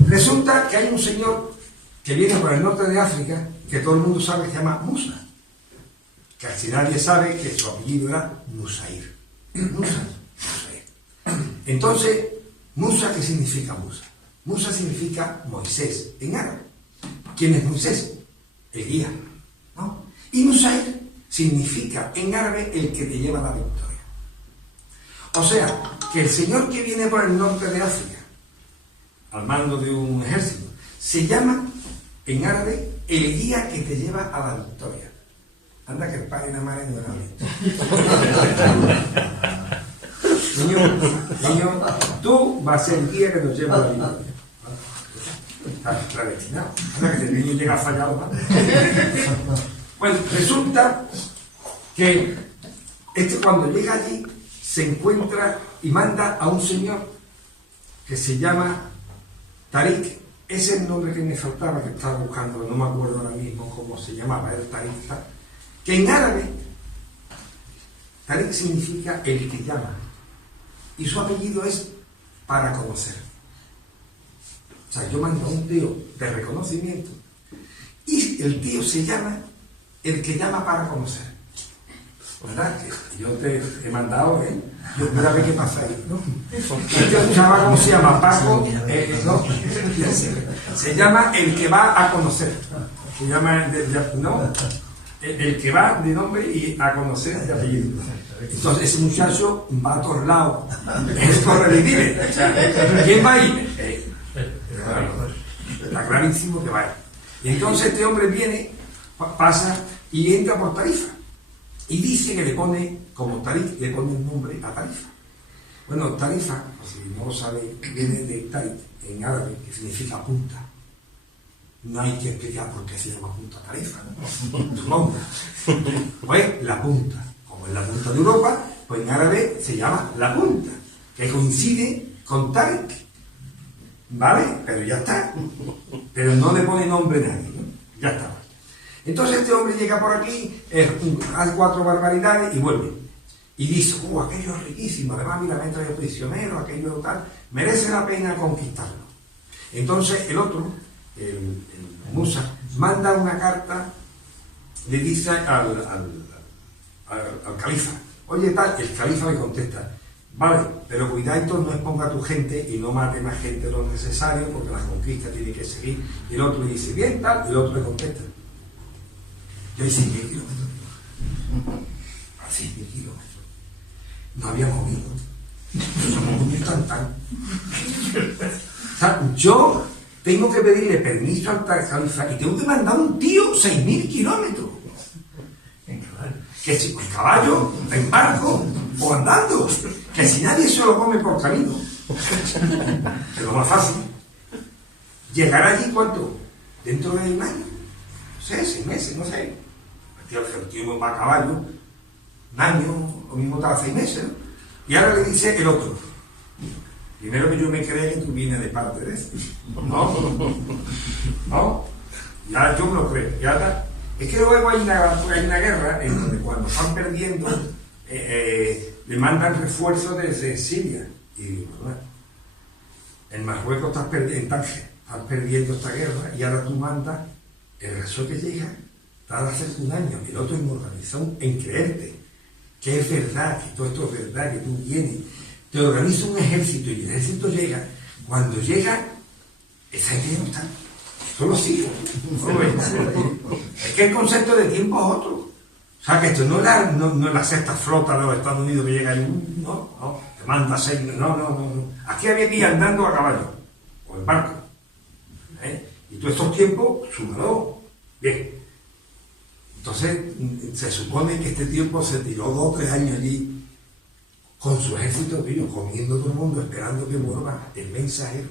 Resulta que hay un señor que viene por el norte de África, que todo el mundo sabe que se llama Musa, que casi nadie sabe que su apellido era Nusair. Musair. Entonces, Musa, ¿qué significa Musa? Musa significa Moisés en árabe. ¿Quién es Moisés? El guía, ¿no? Y Nusair significa en árabe el que te lleva a la victoria. O sea, que el señor que viene por el norte de África, al mando de un ejército, se llama en árabe el guía que te lleva a la victoria. Anda que el padre y la madre no eran listos. Niño, tú vas a ser el guía que nos lleva a la victoria. Está destinado. Anda que el niño llega fallado, ¿no? Bueno, resulta que cuando llega allí se encuentra y manda a un señor que se llama Tarik. Ese es el nombre que me faltaba, que estaba buscando, no me acuerdo ahora mismo cómo se llamaba, el Tarik, que en árabe Tarik significa el que llama y su apellido es para conocer. O sea, yo mando a un tío de reconocimiento y el tío se llama el que llama para conocer. ¿Verdad? Yo te he mandado, yo mira a ver qué pasa ahí, ¿no? Este chaval, ¿cómo se llama? Paco, no, se llama el que va a conocer. Se llama, ¿no? El que va de nombre y a conocer de apellido. Entonces ese muchacho va a todos lados, es correlativo. ¿Quién va ahí? Está clarísimo que va ahí. Y entonces este hombre viene, pasa y entra por Tarifa. Y dice que le pone, como Tarik, le pone un nombre a Tarifa. Bueno, Tarifa, si no lo sabe, viene de Tarik, en árabe, que significa punta. No hay que explicar por qué se llama punta Tarifa, ¿no? Punta. Pues la punta. Como es la punta de Europa, pues en árabe se llama la punta, que coincide con Tarik, ¿vale? Pero ya está. Pero no le pone nombre a nadie, ¿no? Ya está. Entonces este hombre llega por aquí, hace 4 barbaridades y vuelve. Y dice, aquello es riquísimo, además mira, me he traído prisionero, aquello tal, merece la pena conquistarlo. Entonces el otro, el Musa, manda una carta, le dice al califa, oye tal, el califa le contesta, vale, pero cuidadito, no exponga a tu gente y no mate más gente de lo necesario, porque la conquista tiene que seguir. Y el otro le dice, bien tal, y el otro le contesta, yo hice 10 kilómetros, así 10 kilómetros. No había movido. Somos muy instantáneo. O sea, yo tengo que pedirle permiso al califa y tengo que mandar a un tío 6.000 kilómetros. Que si con caballo, en barco o andando. Que si nadie se lo come por camino. Es lo más fácil. Llegar allí, ¿cuánto? Dentro de un año. No sé, 6 meses, no sé. El tío va a caballo. Un año, lo mismo estaba 6 meses, ¿no? Y ahora le dice el otro, primero que yo me cree que tú vienes de parte de eso. No, ya yo me lo creo. Y ahora, es que luego hay una guerra en donde cuando están perdiendo, le mandan refuerzos desde Siria. Y digo, bueno, en Marruecos estás perdiendo esta guerra y ahora tú mandas el refuerzo que llega, tarda hace un año, el otro en organización, en creerte que es verdad, que todo esto es verdad, que tú vienes, te organiza un ejército y el ejército llega. Cuando llega, esa gente ya no está. Esto lo sigo. Es que el concepto de tiempo es otro. O sea, que esto no es la sexta flota de los Estados Unidos que llega ahí, no, te manda 6, no. Aquí había que ir andando a caballo, o en barco. Y todos estos tiempos, súmalo. Bien. Entonces, se supone que este tiempo se tiró 2 o 3 años allí con su ejército, comiendo todo el mundo, esperando que vuelva el mensajero.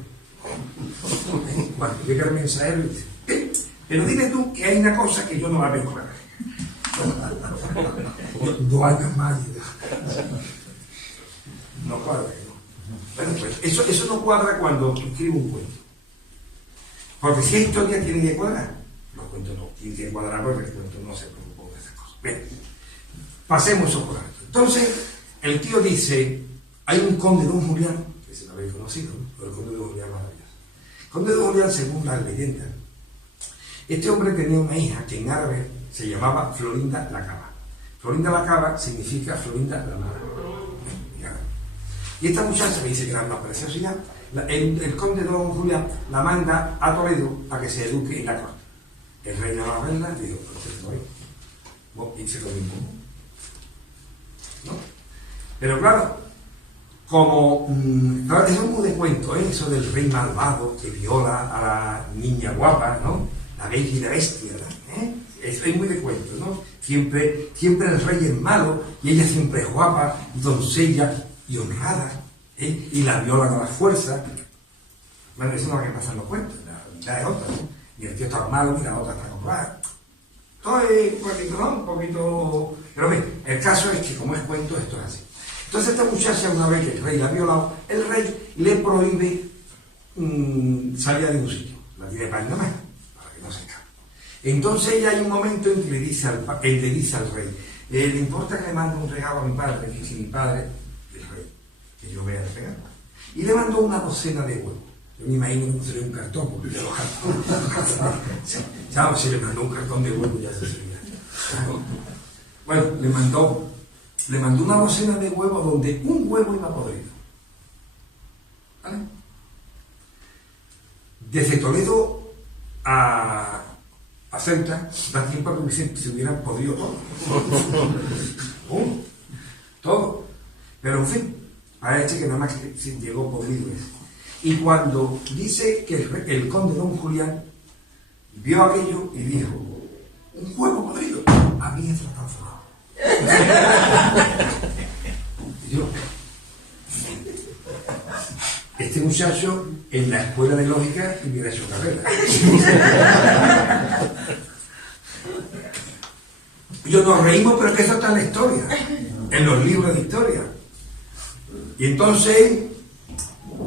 Cuando llega el mensajero, dice, pero dime tú que hay una cosa que yo no la veo clara. 2 años más. No cuadra, ¿no? Bueno, pues eso no cuadra cuando tú escribes un cuento. Porque si hay historia, tiene que cuadrar. Los cuentos no tienen que cuadrar porque el cuento no se preocupó de esas cosas. Bien, pasemos eso por alto. Entonces, el tío dice, hay un conde Don Julián, que se lo habéis conocido, ¿no? Pero el conde Don Julián maravilloso. El conde Don Julián, según las leyendas, este hombre tenía una hija que en árabe se llamaba Florinda la Cava. Florinda la Cava significa Florinda la Mala. Y esta muchacha me dice que era más preciosidad. El conde Don Julián la manda a Toledo a que se eduque en la corte. El rey la va a verla y digo, y se lo mismo. ¿No? Pero claro, como claro, eso es muy de cuento, eso del rey malvado que viola a la niña guapa, ¿no? La bella y la bestia, ¿no? Eso es muy de cuento, ¿no? Siempre el rey es malo y ella siempre es guapa, doncella y honrada, y la violan a la fuerza. Bueno, eso no es lo que pasa en los cuentos, la vida es otra, ¿no? Y el tío está malo y la otra está comprada. Todo es un poquito, ¿no? Un poquito. Pero bien, el caso es que, como es cuento, esto es así. Entonces, esta muchacha, una vez que el rey la ha violado, el rey le prohíbe salir a ningún sitio. La tiene para nada más, para que no se escape. Entonces, ella hay un momento en que le dice al rey, ¿le importa que le mande un regalo a mi padre? Que si mi padre, el rey, que yo vea el regalo. Y le mandó una docena de huevos. Yo me imagino que sería un cartón, porque ya los cartones. ¿Sabes? Si le mandó un cartón de huevo, ya se sería. Bueno, le mandó una docena de huevos donde un huevo iba podrido. ¿Vale? Desde Toledo a Ceuta, da tiempo a que se hubieran podrido todo. Todo. Pero en fin, parece que nada más que llegó podrido ese. Y cuando dice que el conde Don Julián vio aquello y dijo, un huevo podrido, había transformado. Y yo, este muchacho en la escuela de lógica hubiera hecho carrera. Yo nos reímos, pero es que eso está en la historia. en los libros de historia. Y entonces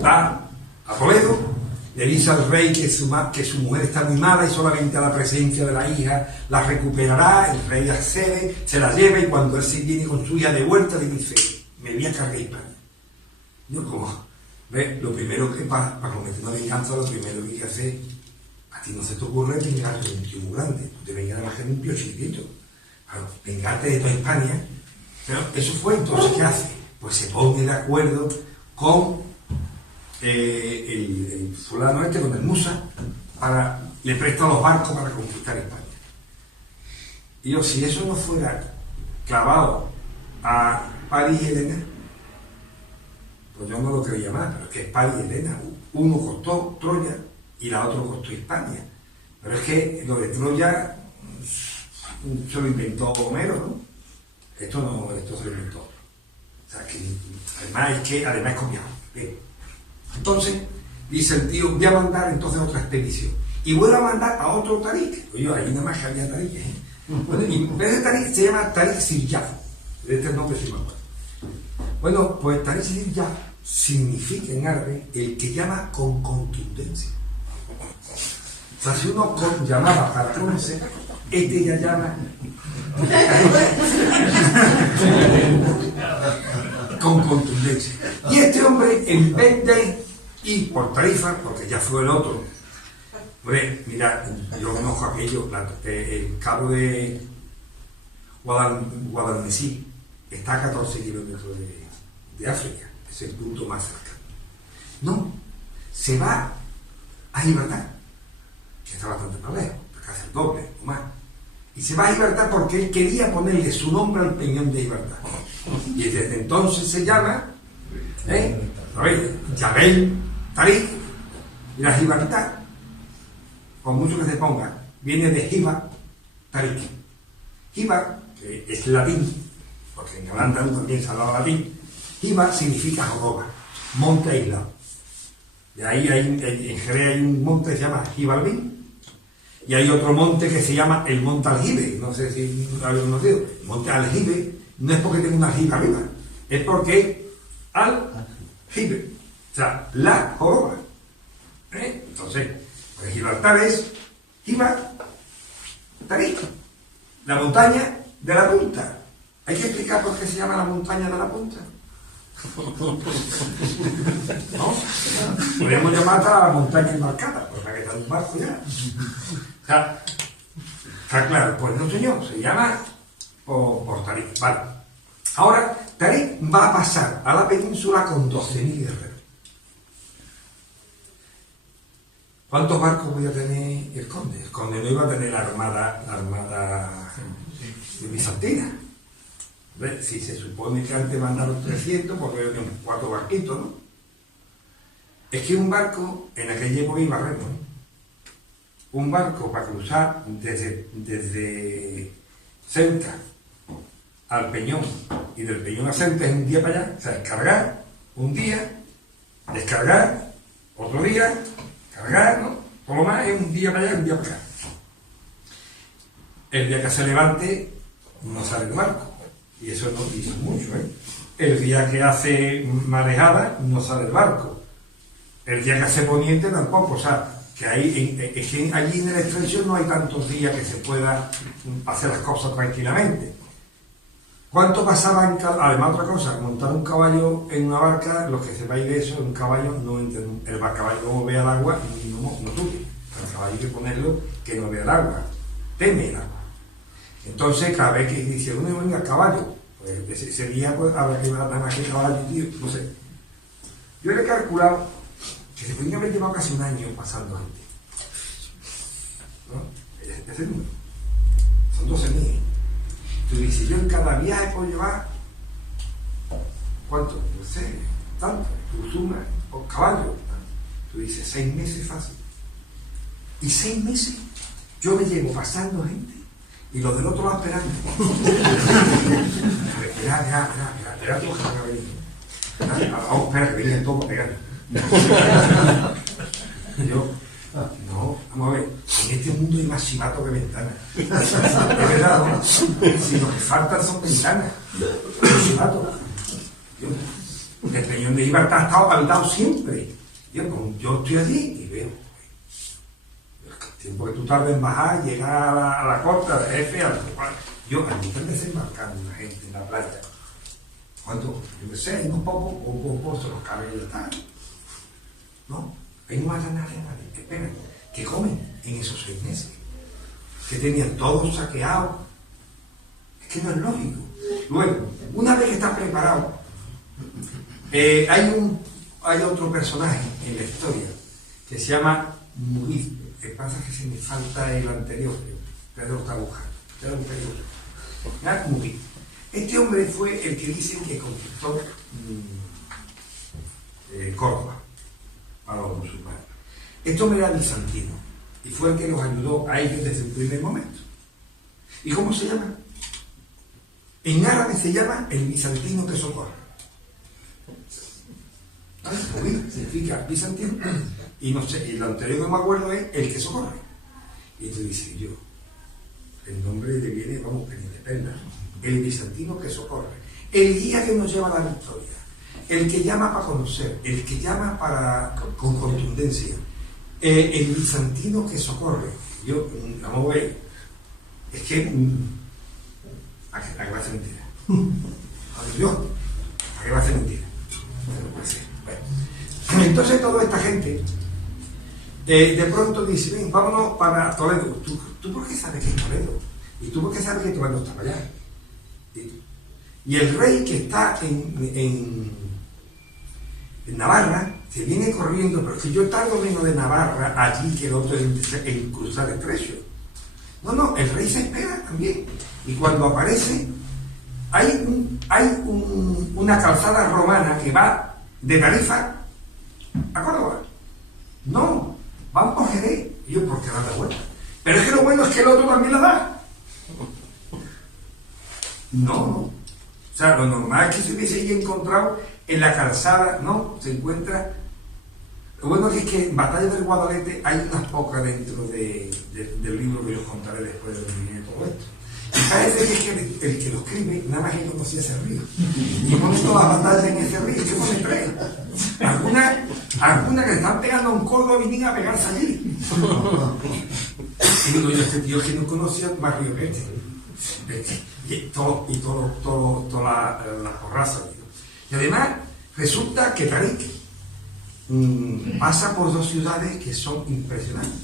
va a Toledo, le dice al rey que su mujer está muy mala y solamente a la presencia de la hija la recuperará. El rey accede, se la lleva, y cuando él se viene con su hija de vuelta le dice: me voy a cargar España. Yo como, ¿ves? Lo primero que para cometer una venganza, lo primero que hay que hacer, a ti no se te ocurre vengarte de un tío muy grande, tú te vengas de la gente de un tío chiquitito. Claro, vengarte de toda España. Pero eso fue, entonces, ¿qué hace? Pues se pone de acuerdo con el fulano este, con el Musa, le presta los barcos para conquistar España. Y yo, si eso no fuera clavado a París y Helena, pues yo no lo creía más, pero es que es París y Helena. Uno costó Troya y la otra costó España. Pero es que lo de Troya se lo inventó Homero, ¿no? Esto se lo inventó otro. O sea, que además es copiado. Bien. Entonces, dice el tío: voy a mandar entonces otra expedición. Y voy a mandar a otro Tarik. Oye, ahí nada más que había Tarik, ¿eh? Bueno, y en vez de Tarik se llama Tarik Siryaf. Este es el nombre, sí me acuerdo. Bueno, pues Tarik Siryaf significa en árabe el que llama con contundencia. O sea, si uno llamaba para conocer, este ya llama con contundencia. Y este hombre, en vez de ir por Tarifa, porque ya fue el otro, hombre, mira, yo conozco aquello, el cabo de Guadalmesí está a 14 kilómetros de África, es el punto más cercano. No, se va a Gibraltar, que está bastante más lejos, casi el doble o más. Y se va a Gibraltar porque él quería ponerle su nombre al peñón de Gibraltar. Y desde entonces se llama Jabel Tarik. Y la Gibraltar, con mucho que se ponga, viene de Giba Tarik. Giba, que es latín, porque en Holanda también se hablaba latín. Giba significa joroba, monte aislado. De ahí en Jerez hay un monte que se llama Gibalbín. Y hay otro monte que se llama el Monte Aljibe, no sé si lo habéis conocido. El Monte Aljibe no es porque tenga una aljibe arriba, es porque Aljibe, o sea, la joroba. Entonces, pues Gibraltar es Giba Tarik, la montaña de la punta. Hay que explicar por qué se llama la montaña de la punta. ¿No? Podríamos llamarla la montaña embarcada, porque que está en un barco ya. Está claro, pues no señor, se llama por Tarik. Vale. Ahora, Tarik va a pasar a la península con 12.000 guerreros. ¿Cuántos barcos voy a tener el conde? El conde no iba a tener la armada bizantina. Si se supone que antes mandaron 300, pues veo que 4 barquitos, ¿no? Es que un barco, en aquella época iba remo, ¿no? Un barco para cruzar desde Ceuta al Peñón y del Peñón a Ceuta es un día para allá. O sea, cargar un día, descargar otro día, cargar, ¿no? Por lo más es un día para allá y un día para acá. El día que se levante no sale el barco, y eso no dice mucho, ¿eh? El día que hace marejada no sale el barco, el día que hace poniente tampoco. O sea, que es que allí en el estrecho no hay tantos días que se pueda hacer las cosas tranquilamente. ¿Cuánto pasaba además otra cosa? Montar un caballo en una barca, los que sepáis de eso, un caballo no el caballo no vea el agua y no sube. El caballo hay que ponerlo que no vea el agua, teme el agua. Entonces, cada vez que dice uno venga caballo, pues ese día pues habrá que dar más que caballo, tío, no sé. Yo le he calculado que se podría haber llevado casi un año pasando gente, ¿no? Ese número son 12.000. Tú dices, yo en cada viaje puedo llevar ¿cuánto? No sé, tanto. Tú sumas por caballo, tú dices 6 meses fácil, y 6 meses yo me llevo pasando gente y los del otro lado esperando. Espera tú, espera que vienen todos a pegar. Yo, no, vamos a ver, en este mundo hay más chivato que ventanas. Es verdad, ¿no? Si lo que faltan son ventanas. Los chivatos. El Peñón de Ibar ha estado habitado siempre. Yo estoy allí y veo el tiempo que tú tardas en bajar, llegar a la costa, de jefe, yo a mí están desembarcando una gente en la playa. Cuando, yo me sé, hay un poco, se los cabellos están. No, ahí no matan a nadie. Espera, que comen en esos 6 meses. Que tenían todo saqueado. Es que no es lógico. Luego, una vez que estás preparado, hay otro personaje en la historia que se llama Mugiz. Lo que pasa es que se me falta el anterior, Pedro está buscando. Mugiz. Este hombre fue el que dicen que conquistó Córdoba para los musulmanes. Este hombre era bizantino y fue el que los ayudó a ellos desde el primer momento. ¿Y cómo se llama? En árabe se llama el bizantino que socorre. ¿Vale? Significa bizantino. Y no sé, el anterior que me acuerdo es el que socorre. Y tú dices, el nombre le viene, vamos, de perla. El bizantino que socorre. El guía que nos lleva a la victoria. El que llama para conocer. El que llama con contundencia. El bizantino que socorre. Vamos a ver. Es que ¿a qué va a ser mentira? ¿A qué va a ser mentira? No puede ser. Bueno. Entonces toda esta gente de pronto dice, ven, vámonos para Toledo. ¿Tú por qué sabes que es Toledo? ¿Y tú por qué sabes que Toledo está para allá? Y el rey que está en Navarra se viene corriendo, pero si yo tardo menos de Navarra allí que el otro en cruzar el estrecho. No, el rey se espera también. Y cuando aparece, hay una calzada romana que va de Tarifa a Córdoba. No, van por Jerez. Y yo, ¿por qué no da vuelta? Pero es que lo bueno es que el otro también la da. No. O sea, lo normal es que se hubiese ya encontrado en la calzada, no, se encuentra. Lo bueno es que en Batalla del Guadalete hay unas pocas dentro del libro que yo os contaré después de terminar todo esto. Y parece que el que lo escribe, nada más que conocía ese río. Y pone todas las batallas en ese río, ¿qué pone 3? Algunas que le están pegando a un Córdoba vienen a pegarse allí. Y digo yo, este tío que no conocía más río que este. Y toda la porraza. Y además, resulta que Tarik pasa por 2 ciudades que son impresionantes.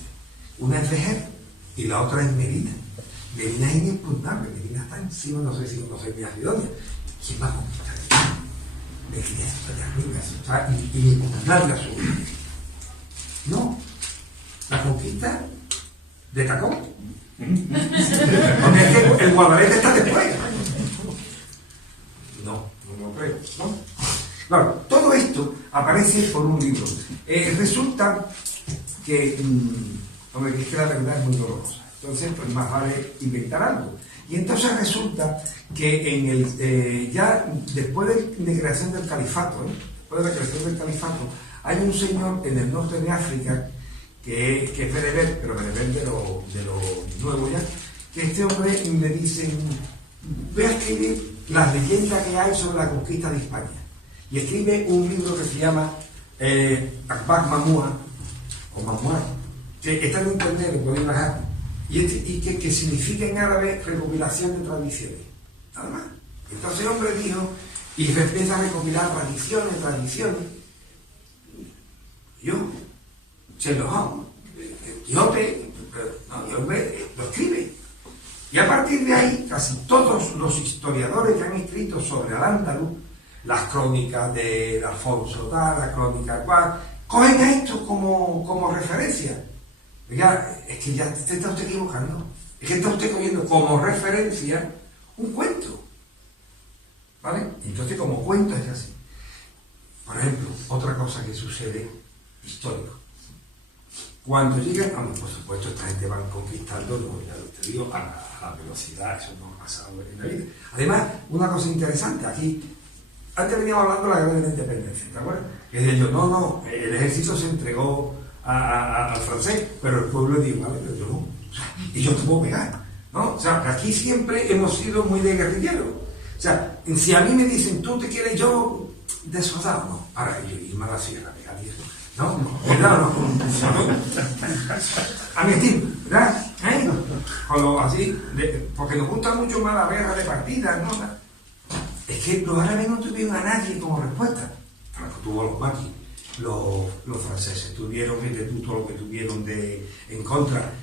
Una es Vejer y la otra es Medina. Medina es inexpugnable, Medina está encima, no sé si conocéis Macedonia. ¿Quién va a conquistar Medina? Medina está de arriba, está inexpugnable a su vida. No, la conquista de Tacón. Porque es que el Guadalete está después. No lo creo, ¿no? Claro, todo esto aparece por un libro. Resulta que, es que la verdad es muy dolorosa. Entonces, pues más vale inventar algo. Y entonces resulta que ya después de la creación del califato, hay un señor en el norte de África que es Bereber, pero Bereber de lo nuevo ya, que este hombre me dice, ve a escribir las leyendas que hay sobre la conquista de España. Y escribe un libro que se llama Akbar Mamua, o Mamua, que está en internet, lo podéis bajar, y que significa en árabe recopilación de tradiciones. Nada más. Entonces el hombre dijo, y empieza a recopilar tradiciones. Yo, Sherlock Holmes, Quijote, el hombre lo escribe. Y a partir de ahí, casi todos los historiadores que han escrito sobre Al-Ándalus, las crónicas de Alfonso tal, la crónica cual, cogen a esto como referencia. Oiga, es que ya te está usted equivocando. Es que está usted cogiendo como referencia un cuento. ¿Vale? Entonces, como cuento es así. Por ejemplo, otra cosa que sucede histórico. Cuando llegan, por supuesto, esta gente van conquistando, ya te digo, a la velocidad, eso no ha pasado en la vida. Además, una cosa interesante, aquí, antes veníamos hablando de la guerra de la independencia, ¿te acuerdas? Que decía yo, no, el ejército se entregó al francés, pero el pueblo dice, vale, pero yo no. O sea, y yo te puedo pegar, ¿no? O sea, aquí siempre hemos sido muy de guerrilleros. O sea, si a mí me dicen, tú te quieres yo de soldado, no, para yo irme a la sierra, pegar y eso, ¿no? ¿Verdad? No. A mi estilo, ¿verdad? Así, porque nos gusta mucho más la guerra de partidas, ¿no? Es que los árabes no tuvieron a nadie como respuesta. Franco tuvo los maquis, los franceses tuvieron, fíjate tú, todo lo que tuvieron en contra.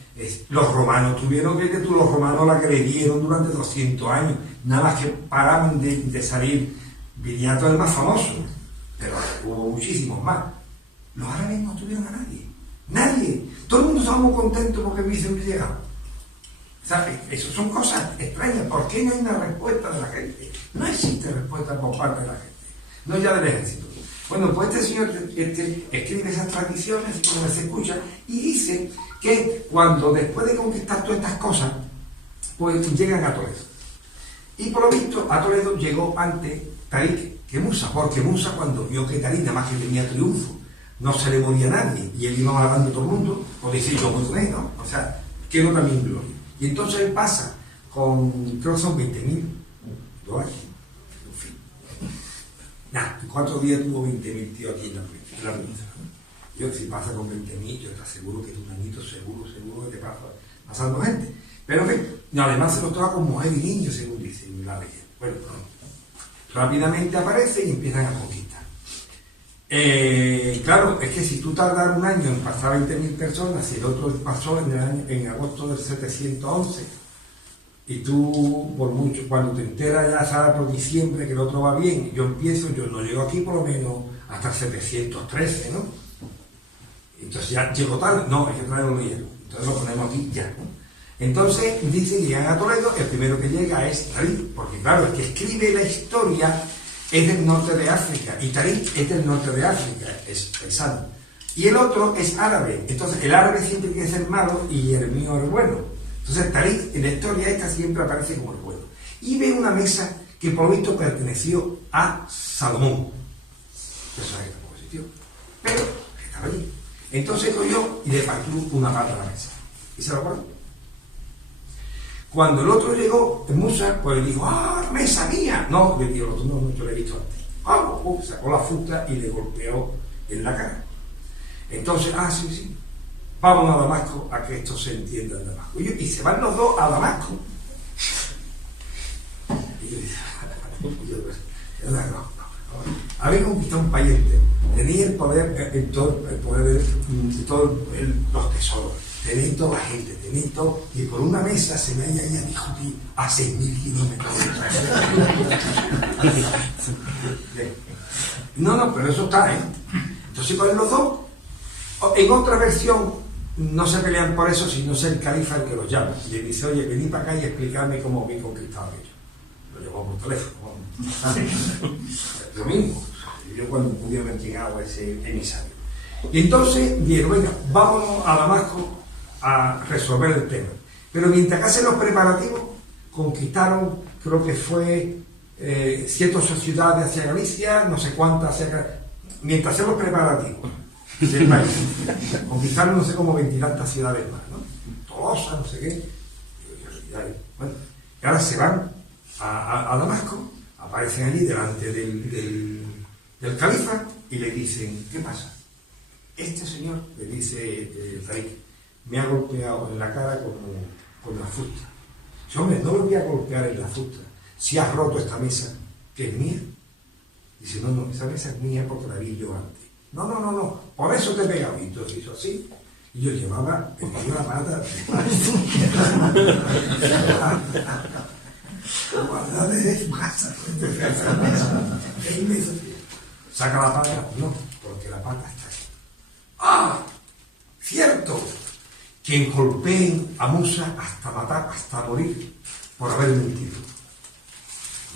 Los romanos tuvieron, fíjate tú, los romanos la agredieron durante 200 años. Nada más que paraban de salir. Viriato es el más famoso, pero hubo muchísimos más. Los árabes no tuvieron a nadie. Nadie. Todo el mundo estaba muy contento porque hubiesen llegado. ¿Sabes? Eso son cosas extrañas. ¿Por qué no hay una respuesta de la gente? No existe respuesta por parte de la gente. No ya del ejército. Bueno, pues este señor escribe esas tradiciones, como se escucha, y dice que cuando después de conquistar todas estas cosas, pues llegan a Toledo. Y por lo visto, a Toledo llegó antes Tarik que Musa, porque Musa cuando vio que Tarik nada más que tenía triunfo, no se le moría a nadie, y él iba matando a todo el mundo, pues dice, yo voy con él, ¿no? O sea, quiero también gloria. Y entonces él pasa con, creo que son 20.000 dólares. En fin. Nada, en 4 días tuvo 20.000 tíos aquí en la provincia. Yo, si pasa con 20.000, yo te aseguro que es un añito seguro que te pasa pasando gente. Pero en fin, además se los toca con mujer y niños, según dicen la leyenda. Bueno, rápidamente aparece y empiezan a conquistar. Claro, es que si tú tardas un año en pasar 20.000 personas, y el otro pasó en agosto del 711, y tú, por mucho, cuando te enteras ya sabes por diciembre que el otro va bien, yo no llego aquí por lo menos hasta el 713, ¿no? Entonces ya llego tarde, no, hay que traerlo bien, entonces lo ponemos aquí ya, ¿no? Entonces dicen, llegan a Toledo, el primero que llega es Tarik, porque claro, el que escribe la historia es del norte de África, y Tarik es del norte de África, es paisano. Y el otro es árabe, entonces el árabe siempre quiere ser malo y el mío es bueno. Entonces Tarik en la historia esta siempre aparece como el bueno. Y ve una mesa que por lo visto perteneció a Salomón. Eso es la posición. Pero estaba allí. Entonces cogió y le partió una pata a la mesa. Y se lo guardó. Cuando el otro llegó, Musa, pues le dijo, ¡ah, mesa mía! No, le dijo el otro, no, yo lo he visto antes. ¡Vamos! Sacó la fruta y le golpeó en la cara. Entonces, sí, vámonos a Damasco a que esto se entienda en Damasco. Y se van los dos a Damasco. Y yo dije, no. Había conquistado un país entero. Tenía el poder, el poder de todos los tesoros. Tenéis toda la gente, tenéis todo, y por una mesa se me haya a discutir a 6.000 kilómetros. No, pero eso está, ¿eh? Entonces con los dos, en otra versión, no se pelean por eso, sino es el califa el que los llama. Y le dice, oye, vení para acá y explícame cómo me he conquistado ellos. Lo llamó por teléfono. Lo mismo, yo cuando pude haber llegado a ese emisario. Y entonces dijeron, venga, vámonos a Damasco a resolver el tema. Pero mientras que hacen los preparativos, conquistaron, creo que fue 108 ciudades hacia Galicia, no sé cuántas hacia... Mientras hacen los preparativos del país, conquistaron no sé como 20 y tantas ciudades más, ¿no? Tolosa, no sé qué. Bueno, y ahora se van a Damasco, aparecen allí delante del califa y le dicen, ¿qué pasa? Este señor, le dice Tarik, me ha golpeado en la cara con la fusta. Dice, hombre, no lo voy a golpear en la fusta. Si has roto esta mesa, que es mía. Dice, no, esa mesa es mía porque la vi yo antes. No, por eso te he pegado. Y entonces hizo así, y yo llevaba la pata. Guardada de casa. Y me dice, saca la pata. No, porque la pata está aquí. ¡Ah! Cierto, que golpeen a Musa hasta matar, hasta morir, por haber mentido.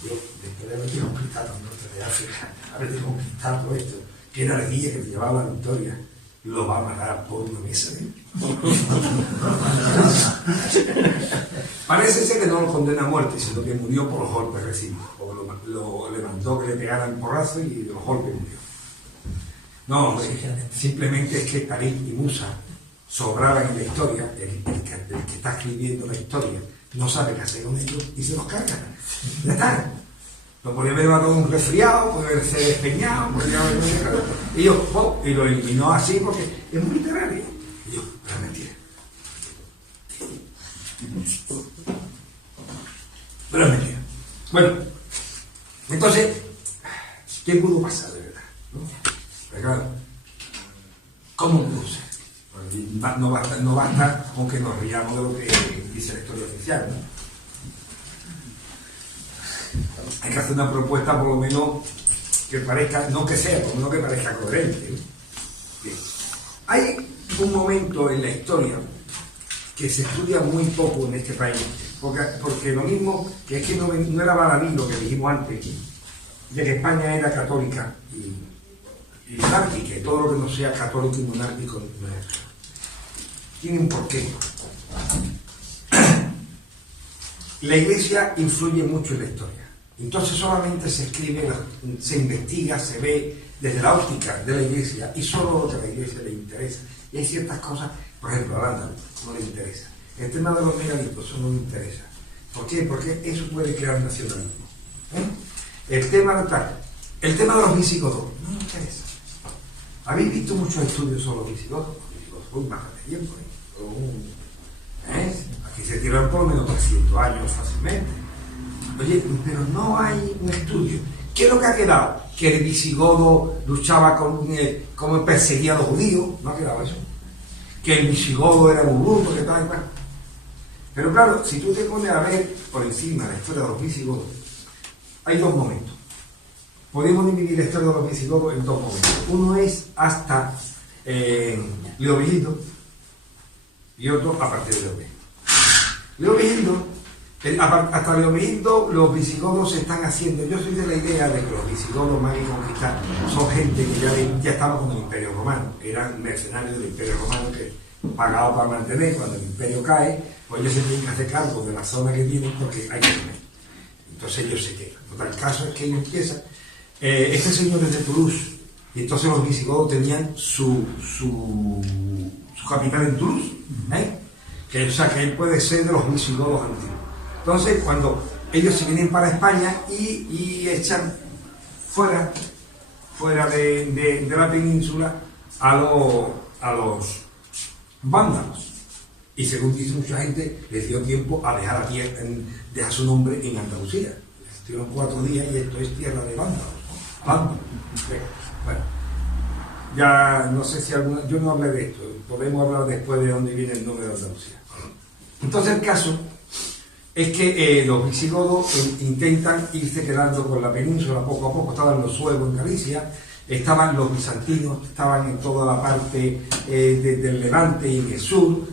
Yo, después de haber conquistado el norte de África, haber conquistado esto, que era el guía que llevaba la victoria, lo va a matar por una mesa. Parece ser que no lo condena a muerte, sino que murió por los golpes recibidos, porque le mandó que le pegaran porrazo y de los golpes murió. No, simplemente es que Tarín y Musa sobraban en la historia, el que está escribiendo la historia no sabe qué hacer con ellos y se los carga. Ya está. Lo podía haber matado un resfriado, podía haberse despeñado, podía haber... Y yo, oh, y lo eliminó así porque es muy literario. Y yo, pero es mentira. Pero es mentira. Bueno, entonces, ¿qué pudo pasar de verdad? ¿No? Pero claro, ¿cómo pudo ser? No basta con que nos riamos de lo que dice la historia oficial, ¿no? Hay que hacer una propuesta por lo menos que parezca, no que sea, por lo menos que parezca coherente, ¿no? Bien. Hay un momento en la historia que se estudia muy poco en este país, porque lo mismo que es que no era baladí lo que dijimos antes, de que España era católica y monárquica, y todo lo que no sea católico y monárquico no es. Tiene un porqué. La Iglesia influye mucho en la historia. Entonces solamente se escribe, se investiga, se ve desde la óptica de la Iglesia y solo lo que a la Iglesia le interesa. Y hay ciertas cosas, por ejemplo, al ándalo no le interesa. El tema de los megalitos, eso no le interesa. ¿Por qué? Porque eso puede crear nacionalismo. El tema de los visigodos no le interesa. ¿Habéis visto muchos estudios sobre los visigodos? Los visigodos fue bastante tiempo. Aquí se tiraron por lo menos 300 años fácilmente. Oye, pero no hay un estudio. ¿Qué es lo que ha quedado? Que el visigodo luchaba como perseguía a los judíos. No ha quedado eso. Que el visigodo era un bruto, que tal y tal. Pero claro, si tú te pones a ver por encima la historia de los visigodos, hay dos momentos. Podemos dividir la historia de los visigodos en dos momentos. Uno es hasta Leovigildo y otro a partir de Leovigildo. Hasta Leovigildo los visigodos se están haciendo. Yo soy de la idea de que los visigodos más que conquistar son gente que ya estaba con el Imperio Romano, eran mercenarios del Imperio Romano que pagados para mantener. Cuando el Imperio cae, pues ellos se tienen que hacer cargo de la zona que tienen porque hay que comer. Entonces ellos se quedan. Total, el caso es que ellos empiezan. Este señor es de Toulouse y entonces los visigodos tenían su capital en Toulouse, o sea que él puede ser de los visigodos antiguos. Entonces cuando ellos se vienen para España y echan fuera de la península a los vándalos, y según dice mucha gente les dio tiempo a dejar su nombre en Andalucía. Estuvieron 4 días y esto es tierra de vándalos. Bueno, ya no sé si yo no hablé de esto, podemos hablar después de dónde viene el nombre de Andalucía. Entonces el caso es que los visigodos intentan irse quedando con la península poco a poco. Estaban los suevos en Galicia, estaban los bizantinos, estaban en toda la parte del Levante y en el sur.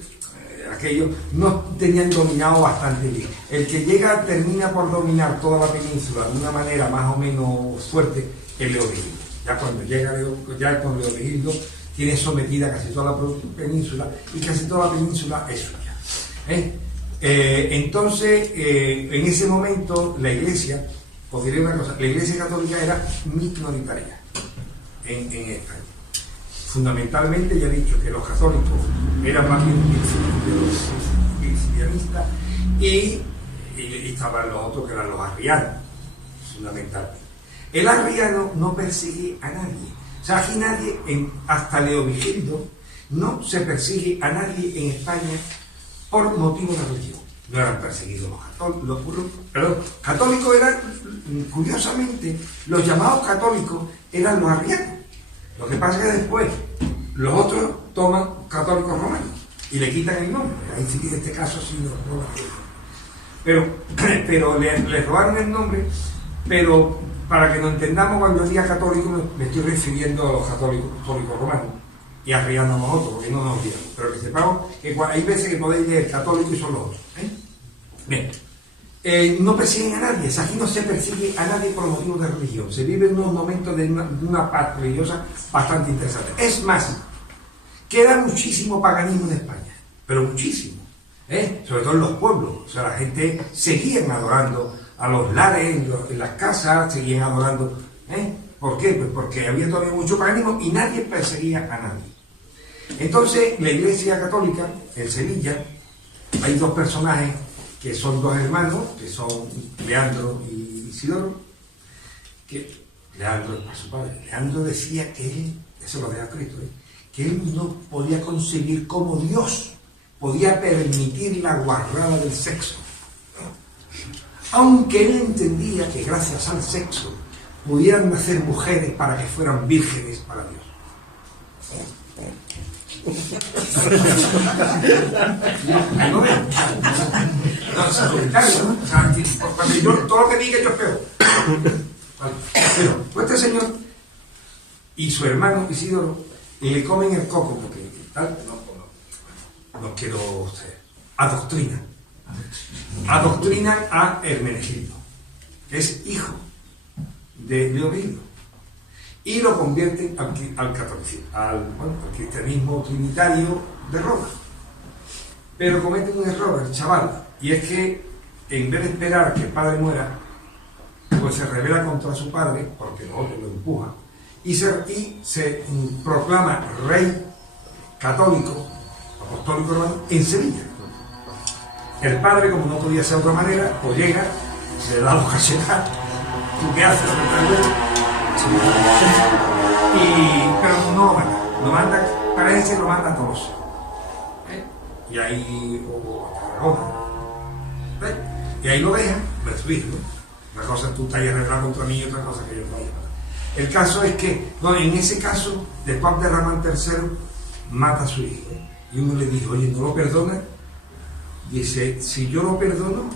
Aquellos no tenían dominado bastante bien. El que llega termina por dominar toda la península de una manera más o menos fuerte, es Leovigildo. Ya cuando llega con Leovigildo tiene sometida casi toda la península y casi toda la península es suya. Entonces, en ese momento la Iglesia, os diré una cosa, la Iglesia católica era minoritaria en España. Fundamentalmente ya he dicho que los católicos eran más bien cristianistas y estaban los otros que eran los arrianos, fundamentalmente. El arriano no persigue a nadie. O sea, aquí nadie, hasta Leovigildo, no se persigue a nadie en España por motivo de religión. No eran perseguidos los católicos eran, curiosamente, los llamados católicos eran los arrianos. Lo que pasa es que después los otros toman católicos romanos y le quitan el nombre. Ahí sí, en este caso sí nos roban el nombre. Pero le robaron el nombre, pero para que nos entendamos, cuando yo diga católico me estoy refiriendo a los católicos romanos y arriando a nosotros, porque no nos olvidamos. Pero que sepamos que hay veces que podéis leer católico y son los otros. Bien. No persiguen a nadie, aquí no se persigue a nadie por motivos de religión, se vive unos momentos de una paz religiosa bastante interesante. Es más, queda muchísimo paganismo en España, pero muchísimo, sobre todo en los pueblos. O sea, la gente seguía adorando a los lares, en las casas, seguían adorando ¿Por qué? Pues porque había todavía mucho paganismo y nadie perseguía a nadie. Entonces, la Iglesia Católica, en Sevilla, hay dos personajes que son dos hermanos, que son Leandro y Isidoro, que Leandro es para su padre. Leandro decía que él, eso lo deja escrito, que él no podía concebir cómo Dios podía permitir la guarrada del sexo. Aunque él entendía que gracias al sexo pudieran nacer mujeres para que fueran vírgenes para Dios. No, es autoritario, ¿no? O sea, cuando yo, todo lo que diga yo es peor. Vale. Pero pues este señor y su hermano Isidoro le comen el coco porque tal, no quiero ser, adoctrinan a Hermenegildo, que es hijo de Leovidio, y lo convierten al catolicismo, al cristianismo trinitario de Roma. Pero cometen un error el chaval, y es que en vez de esperar a que el padre muera, pues se rebela contra su padre, porque los otros lo empujan, y se proclama rey católico, apostólico romano, en Sevilla. El padre, como no podía ser de otra manera, pues llega, le da los cachetadas, ¿tú qué haces? Pero no lo manda, parece que lo manda a todos. Y ahí, y ahí lo dejan, recibirlo. Una cosa es tú estás arreglando contra mí y otra cosa que yo te vaya a matar. El caso es que, no, en ese caso, después de Ramón III, mata a su hijo. Y uno le dijo, oye, ¿no lo perdona? Dice, si yo lo perdono,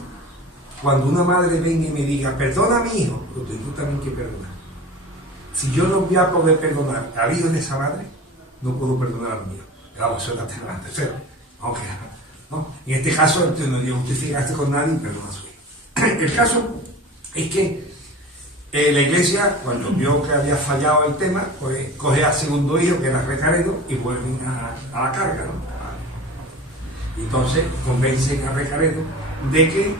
cuando una madre venga y me diga, perdona a mi hijo, lo tengo también que perdonar. Si yo no voy a poder perdonar al hijo de esa madre, no puedo perdonar al mío. Vamos, eso es la tercera. Aunque, ¿no? En este caso, no digo, usted se gaste con nadie y perdona a su hijo. El caso es que la Iglesia, cuando vio que había fallado el tema, pues coge al segundo hijo, que era Recaredo, y vuelven a la carga, ¿no? Y entonces convencen a Recaredo de que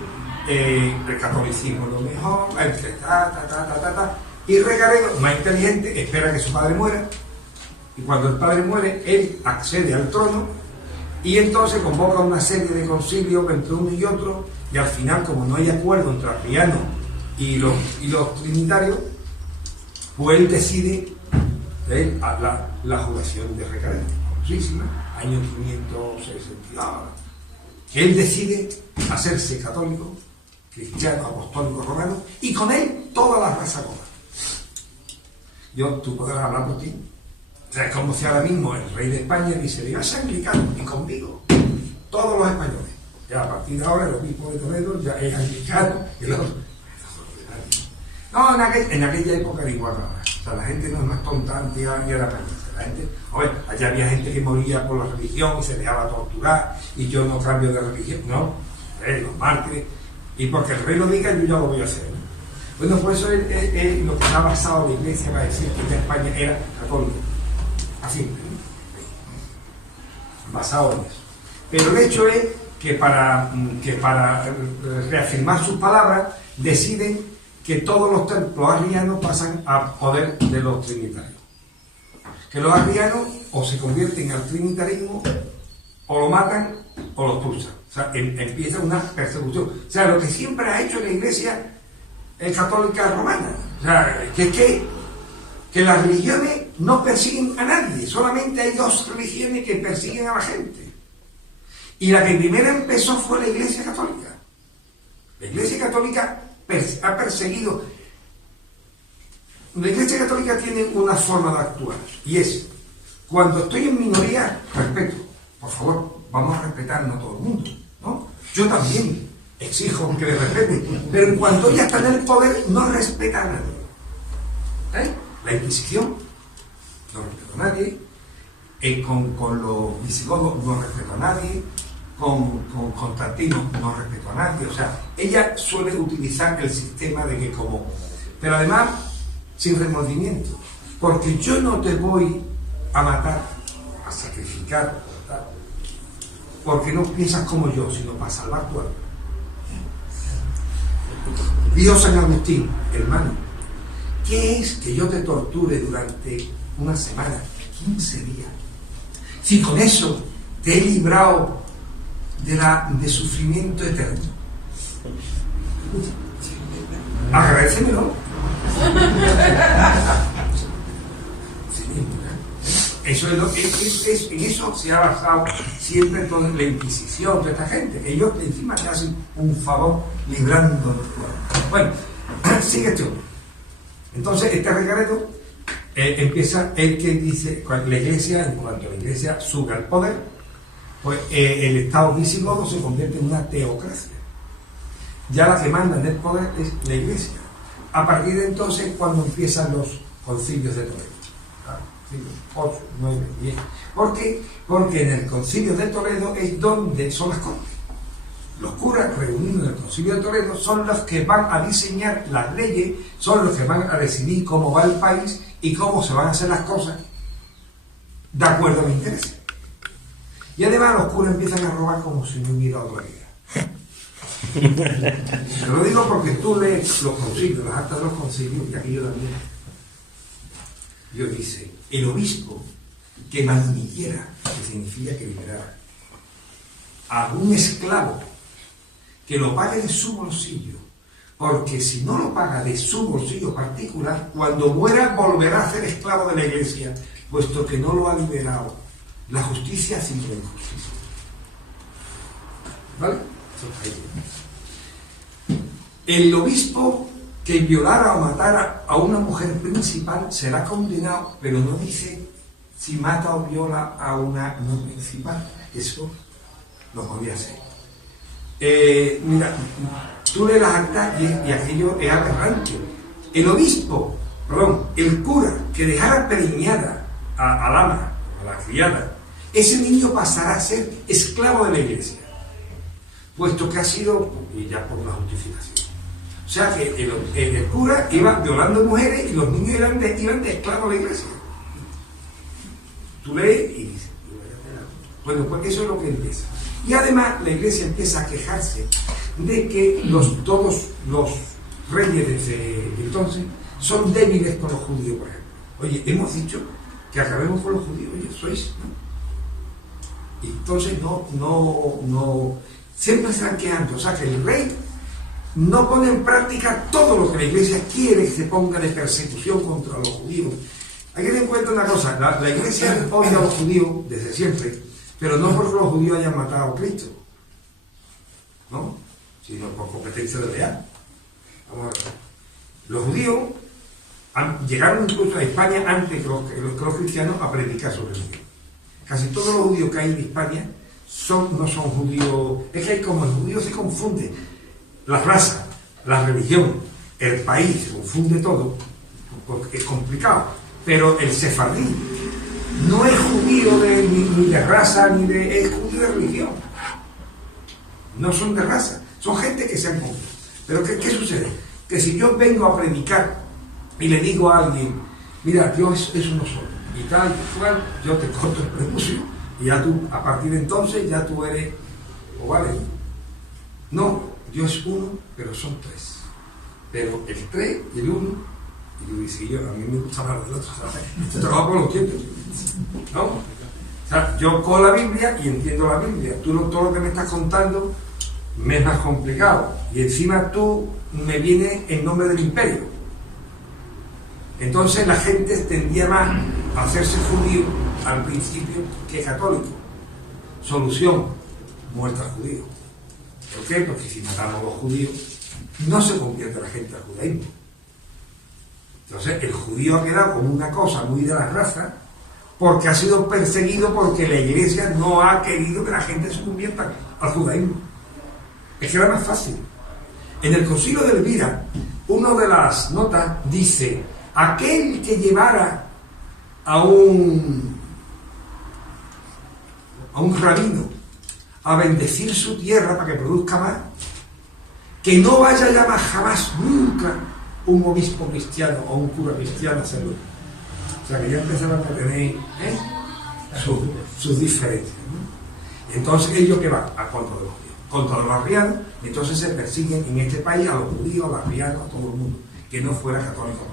el catolicismo es lo mejor, y Recaredo, más inteligente, espera que su padre muera, y cuando el padre muere, él accede al trono, y entonces convoca una serie de concilios entre uno y otro, y al final, como no hay acuerdo entre arrianos y los trinitarios, pues él decide la jubilación de Recaredo, famosísima, año 562, que él decide hacerse católico, cristiano, apostólico, romano, y con él toda la raza romana. Tú podrás hablar por ti. O sea, es como si ahora mismo el rey de España dice, digas anglicano, y conmigo, todos los españoles. Ya a partir de ahora el obispo de Toledo ya es anglicano, y el otro. No, en aquella época era igual ahora. O sea, la gente no es más tonta antes y era pendiente. La gente, allá había gente que moría por la religión y se dejaba torturar, y yo no cambio de religión, no, los mártires, y porque el rey lo diga, yo ya lo voy a hacer, ¿no? Bueno, por eso es lo que ha basado la Iglesia para decir que España era católica, así, ¿no? Basado en eso. Pero el hecho es que para reafirmar sus palabras, deciden que todos los templos arrianos pasan a poder de los trinitarios. Que los arrianos o se convierten al trinitarismo, o lo matan, o lo expulsan. O sea, empieza una persecución. O sea, lo que siempre ha hecho la Iglesia católica romana. O sea, que las religiones no persiguen a nadie. Solamente hay dos religiones que persiguen a la gente. Y la que primero empezó fue la Iglesia Católica. La Iglesia Católica ha perseguido. La Iglesia Católica tiene una forma de actuar, y es, cuando estoy en minoría, respeto. Por favor, vamos a respetarnos todo el mundo, ¿no? Yo también exijo que me respeten, pero en cuanto ella está en el poder, no respeta a nadie. La Inquisición no respeta a nadie, con los visigodos no respeta a nadie, con Constantino no respetó a nadie. O sea, ella suele utilizar el sistema de que como... Pero además, sin remordimiento, porque yo no te voy a matar, a sacrificar, porque no piensas como yo, sino para salvar tu alma. Dijo San Agustín, hermano, ¿qué es que yo te torture durante una semana, 15 días? Si con eso te he librado de sufrimiento eterno. Agradécemelo. Eso es en eso se ha basado siempre toda la Inquisición, toda esta gente. Ellos encima te hacen un favor librando. Bueno, sigue esto. Entonces, este Recaredo empieza el que dice, la Iglesia, en cuanto la Iglesia sube al poder, pues el Estado visigodo se convierte en una teocracia. Ya la que manda en el poder es la Iglesia. A partir de entonces, cuando empiezan los concilios de Toledo. 8, 9, 10. ¿Por qué? Porque en el concilio de Toledo es donde son las cortes. Los curas reunidos en el concilio de Toledo son los que van a diseñar las leyes, son los que van a decidir cómo va el país y cómo se van a hacer las cosas de acuerdo a los intereses. Y además los curas empiezan a robar como si no hubiera otra vida. Te lo digo porque tú lees los concilios, las actas de los concilios, y aquí yo también. Dios dice, el obispo que manimitiera, que significa que liberara, a un esclavo que lo pague de su bolsillo, porque si no lo paga de su bolsillo particular, cuando muera volverá a ser esclavo de la Iglesia, puesto que no lo ha liberado. La justicia sin la injusticia. ¿Vale? Eso está ahí. El obispo que violara o matara a una mujer principal será condenado, pero no dice si mata o viola a una no principal. Eso lo podía hacer. Mira, tú lees las actas y aquello es aberrante. El obispo, el cura que dejara preñada al ama, a la criada, ese niño pasará a ser esclavo de la Iglesia, puesto que ha sido, y ya por la justificación. O sea que el cura iba violando mujeres y los niños iban de esclavos de la Iglesia. Tú lees y dices, bueno, pues eso es lo que empieza. Y además la Iglesia empieza a quejarse de que todos los reyes desde entonces son débiles con los judíos, por ejemplo. Oye, hemos dicho que acabemos con los judíos, oye, sois, ¿no? Y entonces no, siempre están quejando. O sea que el rey no pone en práctica todo lo que la Iglesia quiere que se ponga de persecución contra los judíos. Hay que tener en cuenta una cosa, la Iglesia odia a los judíos desde siempre, pero no porque los judíos hayan matado a Cristo, ¿no? Sino por competencia de leal. Vamos a ver. Los judíos llegaron incluso a España antes que los cristianos a predicar sobre el Dios. Casi todos los judíos que hay en España no son judíos. Es que como el judío se confunde, la raza, la religión, el país, se confunde todo, porque es complicado. Pero el sefardí no es judío ni de raza, es judío de religión. No son de raza, son gente que se han confundido. Pero ¿qué sucede? Que si yo vengo a predicar y le digo a alguien, mira, Dios es uno solo, y tal y cual, yo te corto el prepucio, y ya tú, a partir de entonces, ya tú eres, o vale. No, Dios es uno, pero son tres. Pero el tres y el uno, y yo dice, a mí me gusta hablar del otro, ¿sabes? Te trabajo por los tiempos, ¿no? O sea, yo cojo la Biblia y entiendo la Biblia. Tú todo lo que me estás contando me es más complicado. Y encima tú me vienes en nombre del imperio. Entonces la gente tendía más a hacerse judío al principio que católico. Solución, muerte al judío. ¿Por qué? Porque si matamos a los judíos, no se convierte la gente al judaísmo. Entonces el judío ha quedado como una cosa muy de la raza, porque ha sido perseguido porque la Iglesia no ha querido que la gente se convierta al judaísmo. Es que era más fácil. En el Concilio de Elvira, una de las notas dice: aquel que llevara a un rabino a bendecir su tierra para que produzca más, que no vaya a llamar jamás, nunca, un obispo cristiano o un cura cristiano a hacerlo. O sea que ya empezaron a tener sus diferencias, ¿no? Entonces ellos que van a contra los arrianos, entonces se persiguen en este país a los judíos, a los arrianos, a todo el mundo que no fuera católico.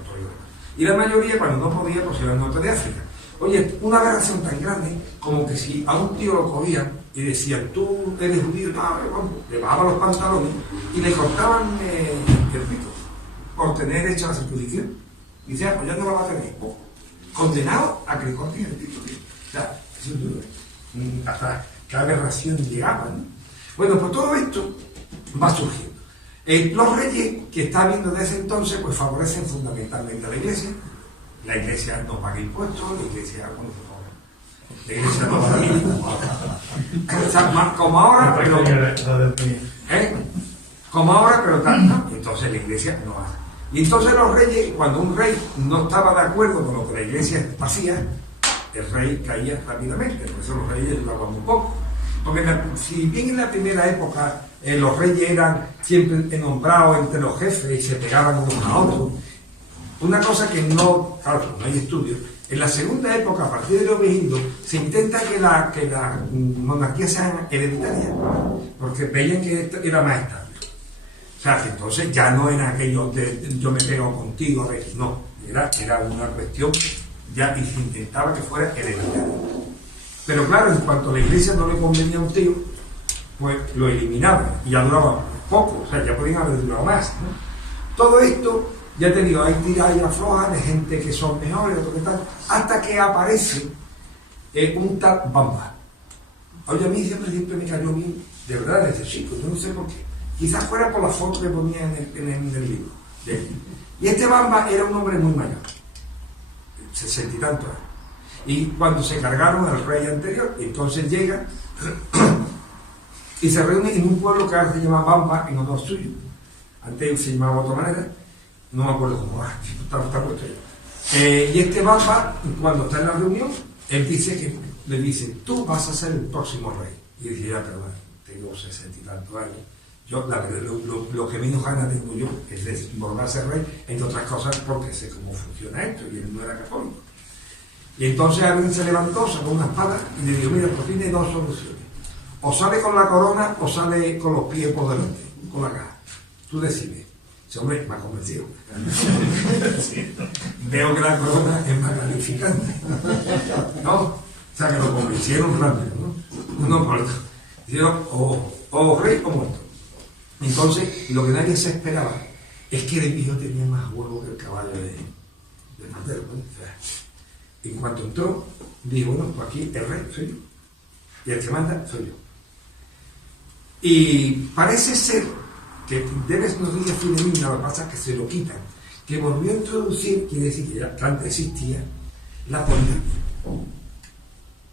Y la mayoría, cuando no podía, pues iba al norte de África. Oye, una aberración tan grande como que si a un tío lo cogían y decían, tú eres judío, le bajaban los pantalones y le cortaban el pito por tener hecha la circuncisión. Y decían, pues ya no lo va a tener. Pues, condenado a que le corten el pito. O sea, eso es duro. Hasta qué aberración llegaba, ¿no? Bueno, pues todo esto va surgiendo. Los reyes que está habiendo desde entonces, pues favorecen fundamentalmente a la Iglesia. La Iglesia no paga impuestos, la Iglesia, bueno, la Iglesia no paga. O sea, como ahora, pero... Como ahora, pero tal, ¿no? Entonces la Iglesia no hace. Y entonces los reyes, cuando un rey no estaba de acuerdo con lo que la Iglesia hacía, el rey caía rápidamente. Por eso los reyes ayudaban muy poco. Porque si bien en la primera época los reyes eran siempre nombrados entre los jefes y se pegaban unos a otros, una cosa que no, claro, no hay estudios, en la segunda época, a partir de los Vigildos, se intenta que la monarquía sea hereditaria, porque veían que esto era más estable. O sea, que entonces ya no era aquello de yo me pego contigo, no, era una cuestión, ya y se intentaba que fuera hereditaria. Pero claro, en cuanto a la Iglesia no le convenía a un tío, pues lo eliminaban y ya duraba poco, o sea, ya podían haber durado más, ¿no? Todo esto, ya te digo, hay tiras y aflojas de gente que son mejores, otros que tal, hasta que aparece un tal Bamba. Oye, a mí siempre me cayó bien, de verdad, desde chico, yo no sé por qué. Quizás fuera por la foto que ponía en el libro de él. Y este Bamba era un hombre muy mayor, 60 y tantos años. Y cuando se cargaron al rey anterior, entonces llega y se reúne en un pueblo que ahora se llama Bamba en honor suyo. Antes se llamaba de otra manera, no me acuerdo cómo está puesto ahí. Y este Bamba, cuando está en la reunión, él le dice, tú vas a ser el próximo rey. Y dice, ya, perdón, tengo 60 y tantos años. Yo, la verdad, lo que menos ganas tengo yo es de volver a ser rey, entre otras cosas porque sé cómo funciona esto, y él no era católico. Y entonces alguien se levantó, sacó una espada y le dijo, mira, pues tiene dos soluciones. O sale con la corona o sale con los pies por delante, con la cara. Tú decides. Ese hombre me ha convencido. Veo que la corona es más calificante. ¿No? O sea, que lo convencieron rápido, ¿no? No importa. Dijeron, o rey o muerto. Entonces, lo que nadie se esperaba es que el hijo tenía más huevo que el caballo de Matero, ¿no? O sea, en cuanto entró, dijo, bueno, pues aquí el rey soy yo. Y el que manda soy yo. Y parece ser que debes nos dice Filemina, lo que pasa es que se lo quitan, que volvió a introducir, quiere decir que ya antes existía, la poligamia.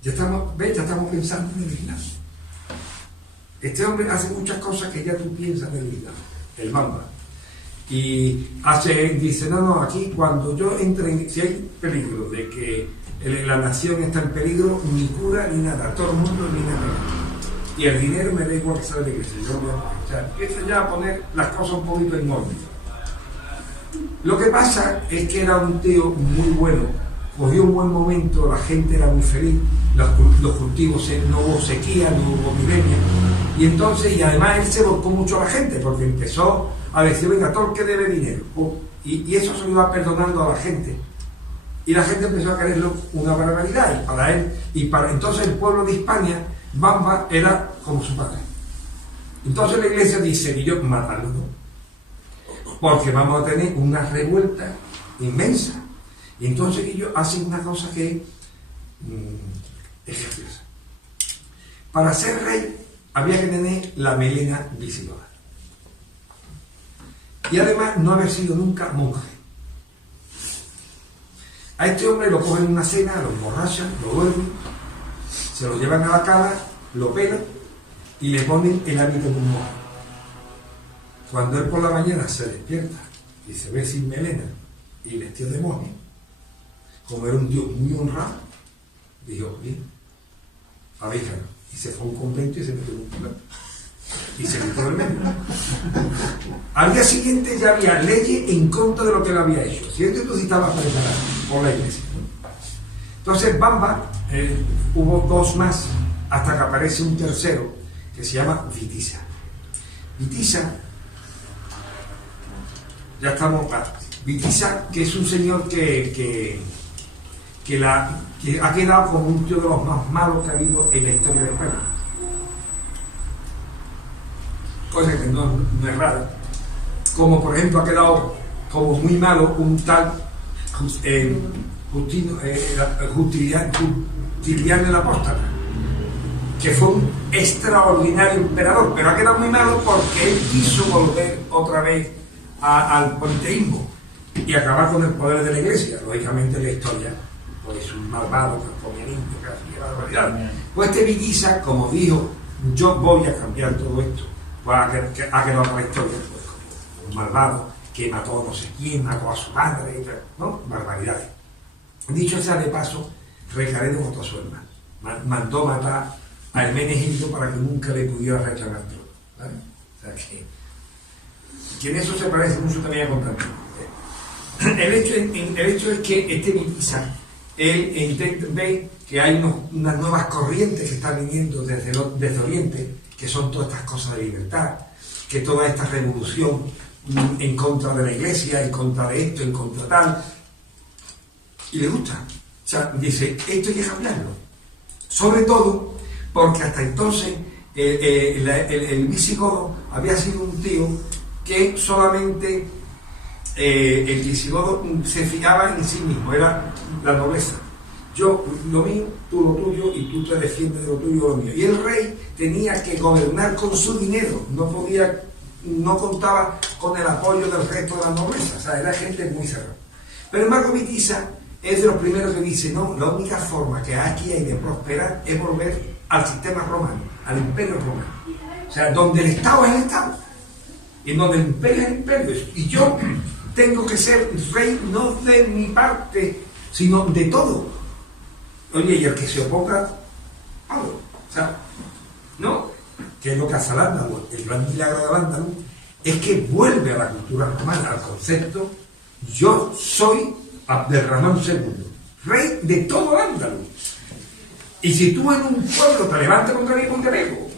Ya estamos pensando en el Islam. Este hombre hace muchas cosas que ya tú piensas en el Islam, el Bamba. Y dice, no, aquí cuando yo entre, si hay peligro de que la nación está en peligro, ni cura ni nada, todo el mundo ni nada. Y el dinero me da igual que sea de iglesia. O sea, empieza ya a poner las cosas un poquito en orden. Lo que pasa es que era un tío muy bueno, cogió un buen momento, la gente era muy feliz, los cultivos, no hubo sequía, no hubo epidemia. Y entonces, y además él se volcó mucho a la gente, porque empezó a decir, venga, todo el que debe dinero. Y eso se lo iba perdonando a la gente. Y la gente empezó a quererlo una barbaridad. Y para entonces el pueblo de Hispania, Bamba era como su padre. Entonces la iglesia dice, y yo, mátalo, ¿no? Porque vamos a tener una revuelta inmensa. Y entonces ellos hacen una cosa que es graciosa. Para ser rey había que tener la melena visigoda. Y además no haber sido nunca monje. A este hombre lo cogen en una cena, lo emborrachan, lo duermen, se lo llevan a la cama, lo pelan y le ponen el hábito de un monje. Cuando él por la mañana se despierta y se ve sin melena y vestido de monje, como era un Dios muy honrado, dijo, bien, avíjalo. Y se fue a un convento y se metió en un plan. Y se quitó del medio. Al día siguiente ya había leyes en contra de lo que él había hecho. Si esto estaba preparado por la iglesia. Entonces Bamba, hubo dos más, hasta que aparece un tercero, que se llama Witisa. Witisa, ya estamos, Witiza, que es un señor que ha quedado como un tío de los más malos que ha habido en la historia de España. Cosa que no es rara. Como por ejemplo ha quedado como muy malo un tal Justiniano el Apóstata, que fue un extraordinario emperador, pero ha quedado muy malo porque él quiso volver otra vez al politeísmo y acabar con el poder de la Iglesia. Lógicamente la historia pues es un malvado que comía niños, que hacía barbaridad. Pues este Witiza, como dijo, yo voy a cambiar todo esto, pues ha quedado para la historia pues como un malvado que mató a no sé quién, mató a su madre, ¿no? Barbaridades. Dicho sea de paso, Recaredo votó a su hermano, mandó matar a Hermenegildo para que nunca le pudiera reclamar trono, ¿vale? O sea que en eso se parece mucho también a Constantino. El hecho es que este Witiza, él ve que hay unas nuevas corrientes que están viniendo desde Oriente, que son todas estas cosas de libertad, que toda esta revolución en contra de la Iglesia, en contra de esto, en contra tal, y le gusta. O sea, dice, esto hay que cambiarlo. Sobre todo porque hasta entonces el visigodo había sido un tío que solamente el visigodo se fijaba en sí mismo, era la nobleza. Yo lo mío, tú lo tuyo, y tú te defiendes de lo tuyo o lo mío. Y el rey tenía que gobernar con su dinero, no contaba con el apoyo del resto de la nobleza, o sea, era gente muy cerrada. Pero embargo Witiza es de los primeros que dice, no, la única forma que aquí hay de prosperar es volver al sistema romano, al imperio romano. O sea, donde el Estado es el Estado, y donde el imperio es el imperio. Y yo tengo que ser rey no de mi parte, sino de todo. Oye, y el que se oponga, algo. O sea, ¿no? Que es lo que hace Al-Ándalus. El gran milagro de Al-Ándalus es que vuelve a la cultura romana, al concepto, yo soy Abderramán II, rey de todo Al-Ándalus. Y si tú en un pueblo te levantas contra mí, ponte pego.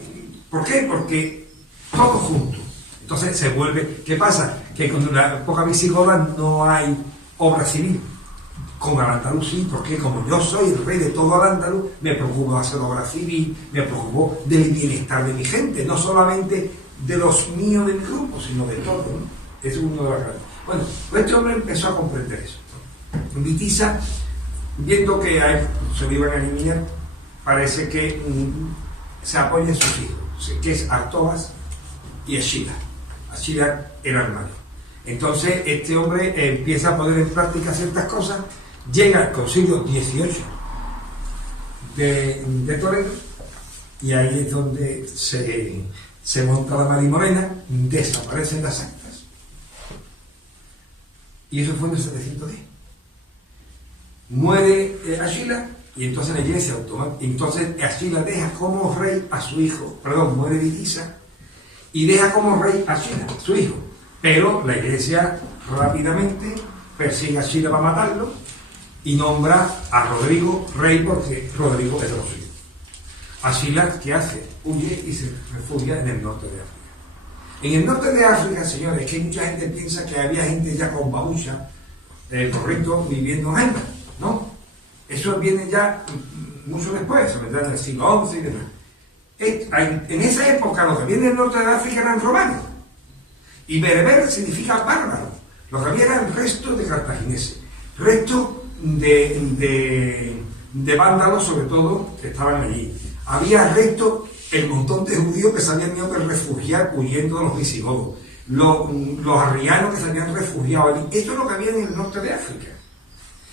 ¿Por qué? Porque todos juntos. Entonces se vuelve. ¿Qué pasa? Que con la época visigoda no hay obra civil. Con Al-Ándalus sí, porque como yo soy el rey de todo Al-Ándalus, me preocupo de hacer obra civil, me preocupo del bienestar de mi gente, no solamente de los míos del grupo, sino de todo, ¿no? Ese es uno de los grandes. Bueno, pues este hombre empezó a comprender eso. Witiza, viendo que a él se lo iban a eliminar, parece que se apoya en sus hijos, que es Artoas y Achila. Achila era el mayor. Entonces este hombre empieza a poner en práctica ciertas cosas, llega al concilio 18 de Toledo, y ahí es donde se monta la marimorena, desaparecen las actas, y eso fue en el 710. Muere Achila, y entonces la iglesia entonces Achila deja como rey a su hijo, muere Witiza, y deja como rey a Achila, su hijo. Pero la iglesia rápidamente persigue a Achila para matarlo y nombra a Rodrigo rey, porque Rodrigo es de los suyos. Achila, ¿qué hace? Huye y se refugia en el norte de África. En el norte de África, señores, que mucha gente piensa que había gente ya con babucha, correcto, viviendo en Jaima, ¿no? Eso viene ya mucho después, ¿verdad? En el siglo XI y demás. En esa época, los que vienen del norte de África eran romanos. Y bereber significa bárbaro. Lo que había eran restos de cartagineses, restos de vándalos, sobre todo, que estaban allí. Había restos, el montón de judíos que se habían ido a refugiar huyendo de los visigodos, los arrianos que se habían refugiado allí. Esto es lo que había en el norte de África.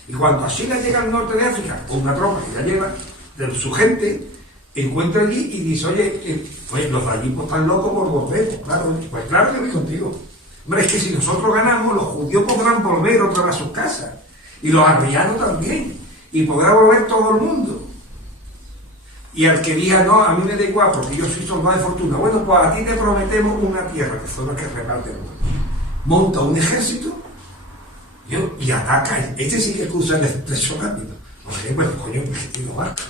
Y cuando Achila llega al norte de África con una tropa que ya lleva de su gente, encuentra allí y dice, oye, los de allí pues están locos por volver. Pues claro que voy contigo. Hombre, es que si nosotros ganamos, los judíos podrán volver otra vez a sus casas, y los arrianos también, y podrá volver todo el mundo. Y al que diga, no, a mí me da igual porque yo soy soldado de fortuna, bueno, pues a ti te prometemos una tierra, que fue lo que reparten. Monta un ejército y ataca. Este sí que cruza el estrecho rápido. Oye, pues coño, me tiro barco.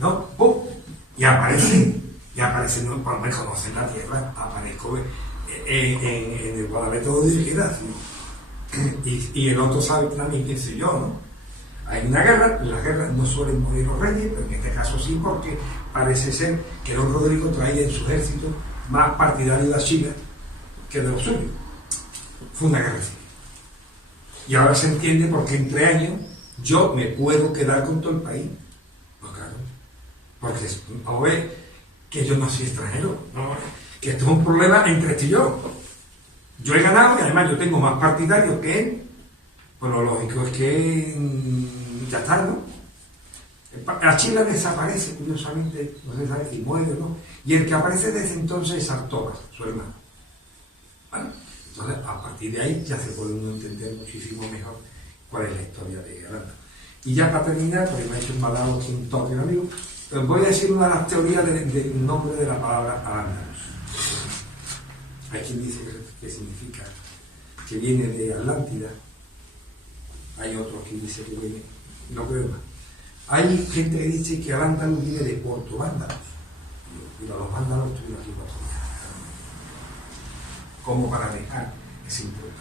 ¿No? ¡Pum! Y aparece, no, por me conocen la tierra, aparezco en el Guadalete de Liquidación. y el otro sabe también quién soy yo, ¿no? Hay una guerra, en las guerras no suelen morir los reyes, pero en este caso sí, porque parece ser que don Rodrigo traía en su ejército más partidarios de China que de los suyos. Fue una guerra civil. Y ahora se entiende por qué en 3 años yo me puedo quedar con todo el país. Pues claro, porque vamos a ver que yo no soy extranjero, ¿no? Que esto es un problema entre este y yo. Yo he ganado y además yo tengo más partidarios que él. Pues lo lógico es que ya está, ¿no? La China desaparece, curiosamente, no se sabe si muere o no, y el que aparece desde entonces es Artogas, su hermano. Bueno, entonces a partir de ahí ya se puede uno entender muchísimo mejor cuál es la historia de Al-Ándalus. Y ya para terminar, porque me ha hecho un toque, amigo, voy a decir una de las teorías del nombre de la palabra Al-Ándalus. Hay quien dice que significa que viene de Atlántida. Hay otros que dicen que viene, no creo más. Hay gente que dice que Al-Ándalus viene de Porto Vándalos. Y los vándalos estuvieron aquí 4 días. Como para dejar ese importante.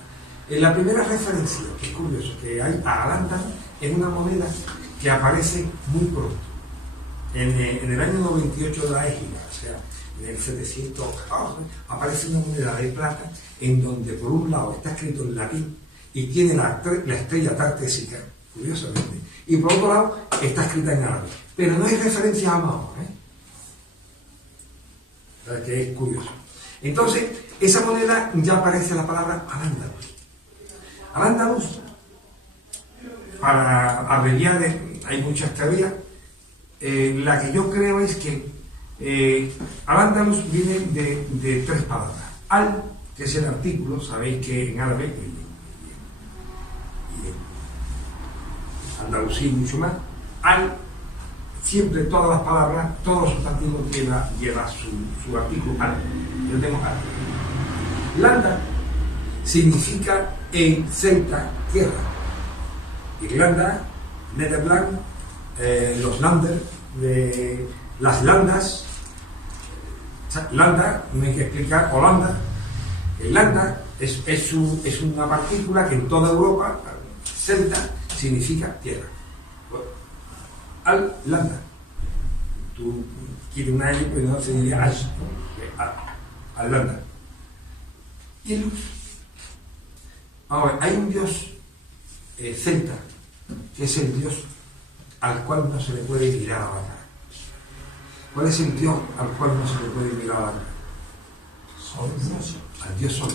En la primera referencia, que es curioso, que hay a Al-Ándalus, es una moneda que aparece muy pronto. En el año 98 de la Égira, o sea, en el 700, aparece una moneda de plata en donde por un lado está escrito en latín y tiene la estrella tartésica, curiosamente, y por otro lado está escrita en árabe, pero no hay referencia a Mahoma, o sea, que es curioso. Entonces, esa moneda ya aparece la palabra Al-Ándalus. Al-Ándalus, para abreviar, hay muchas teorías. La que yo creo es que Al-Ándalus viene de 3 palabras. Al, que es el artículo, sabéis que en árabe y en andalusí mucho más, al, siempre todas las palabras, todos los sustantivos lleva su artículo al. Yo tengo al. Landa significa en celta tierra. Irlanda, Nederland, los Lander, las landas. Landa, no hay que explicar, Holanda. El landa es una partícula que en toda Europa, celta, significa tierra. Al-Landa. Tú quieres una L, pero no se diría Ash, Al-Landa. Y luz. Ahora, hay un dios celta, que es el dios al cual no se le puede mirar a la cara. ¿Cuál es el dios al cual no se le puede mirar a la cara? Sol. Al dios Sol.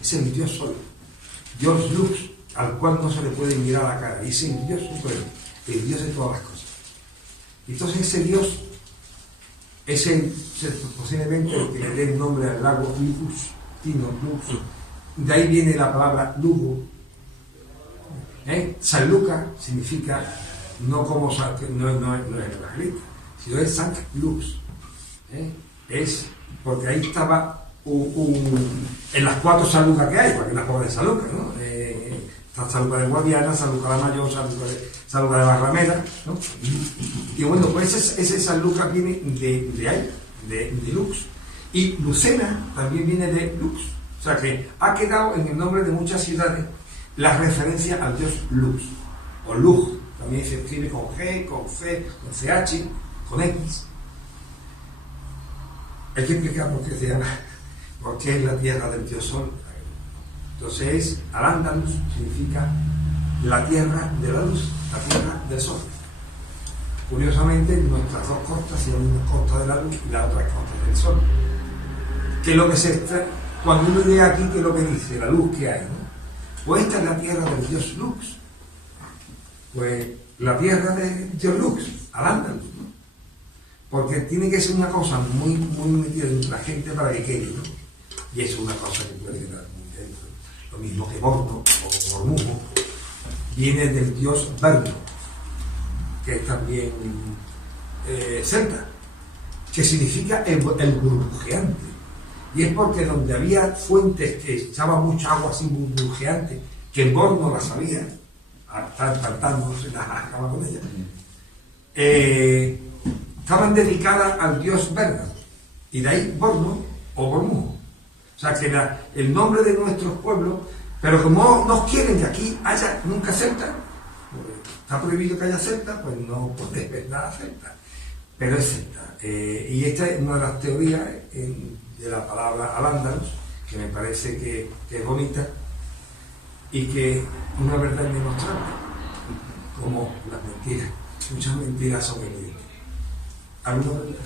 Es el dios Sol. Dios Lux, al cual no se le puede mirar a la cara. Y es el dios supremo, el dios de todas las cosas. Entonces ese dios es posiblemente el que le dé el nombre al lago Lux, Tino Lux. De ahí viene la palabra Lugo. San Lucas significa no como no es el evangelista, sino es Sankt Lux. Es porque ahí estaba en las 4 San Lucas que hay, porque las pobres de San Lucas, ¿no? Está San Lucas de Guadiana, San Lucas de la Mayor, San Lucas de Barrameda, ¿no? Y bueno, pues ese San Lucas viene de ahí, de Lux. Y Lucena también viene de Lux. O sea que ha quedado en el nombre de muchas ciudades la referencia al dios Lux, o Lug, también se escribe con G, con C, con CH, con X. Hay que explicar por qué se llama, porque es la tierra del dios Sol. Entonces, Al-Ándalus significa la tierra de la luz, la tierra del sol. Curiosamente, nuestras 2 costas se llaman una costa de la luz y la otra costa del sol. Que es lo que se extrae, cuando uno llega aquí, ¿qué es lo que dice? La luz que hay, ¿no? Pues esta es la tierra del dios Lux. Pues la tierra del dios Lux, Al-Ándalus, ¿no? Porque tiene que ser una cosa muy, muy metida entre la gente para que quede, ¿no? Y eso es una cosa que puede quedar muy dentro. Lo mismo que Borno o Bormujo viene del dios Berno, que es también celta, que significa el burbujeante. Y es porque donde había fuentes que echaban mucha agua así burbujeante, que en Borno las había, no se las acaba con ella, estaban dedicadas al dios Berna, y de ahí Borno o Bormujo. O sea que el nombre de nuestros pueblos Pero como no quieren que aquí haya nunca secta, pues está prohibido que haya secta, pues no puede ver nada secta. Pero es secta. Y esta es una de las teorías de la palabra al-Ándalus, que me parece que es bonita y que una verdad indemostrable, como las mentiras. Muchas mentiras son evidentes. ¿Alguna verdad?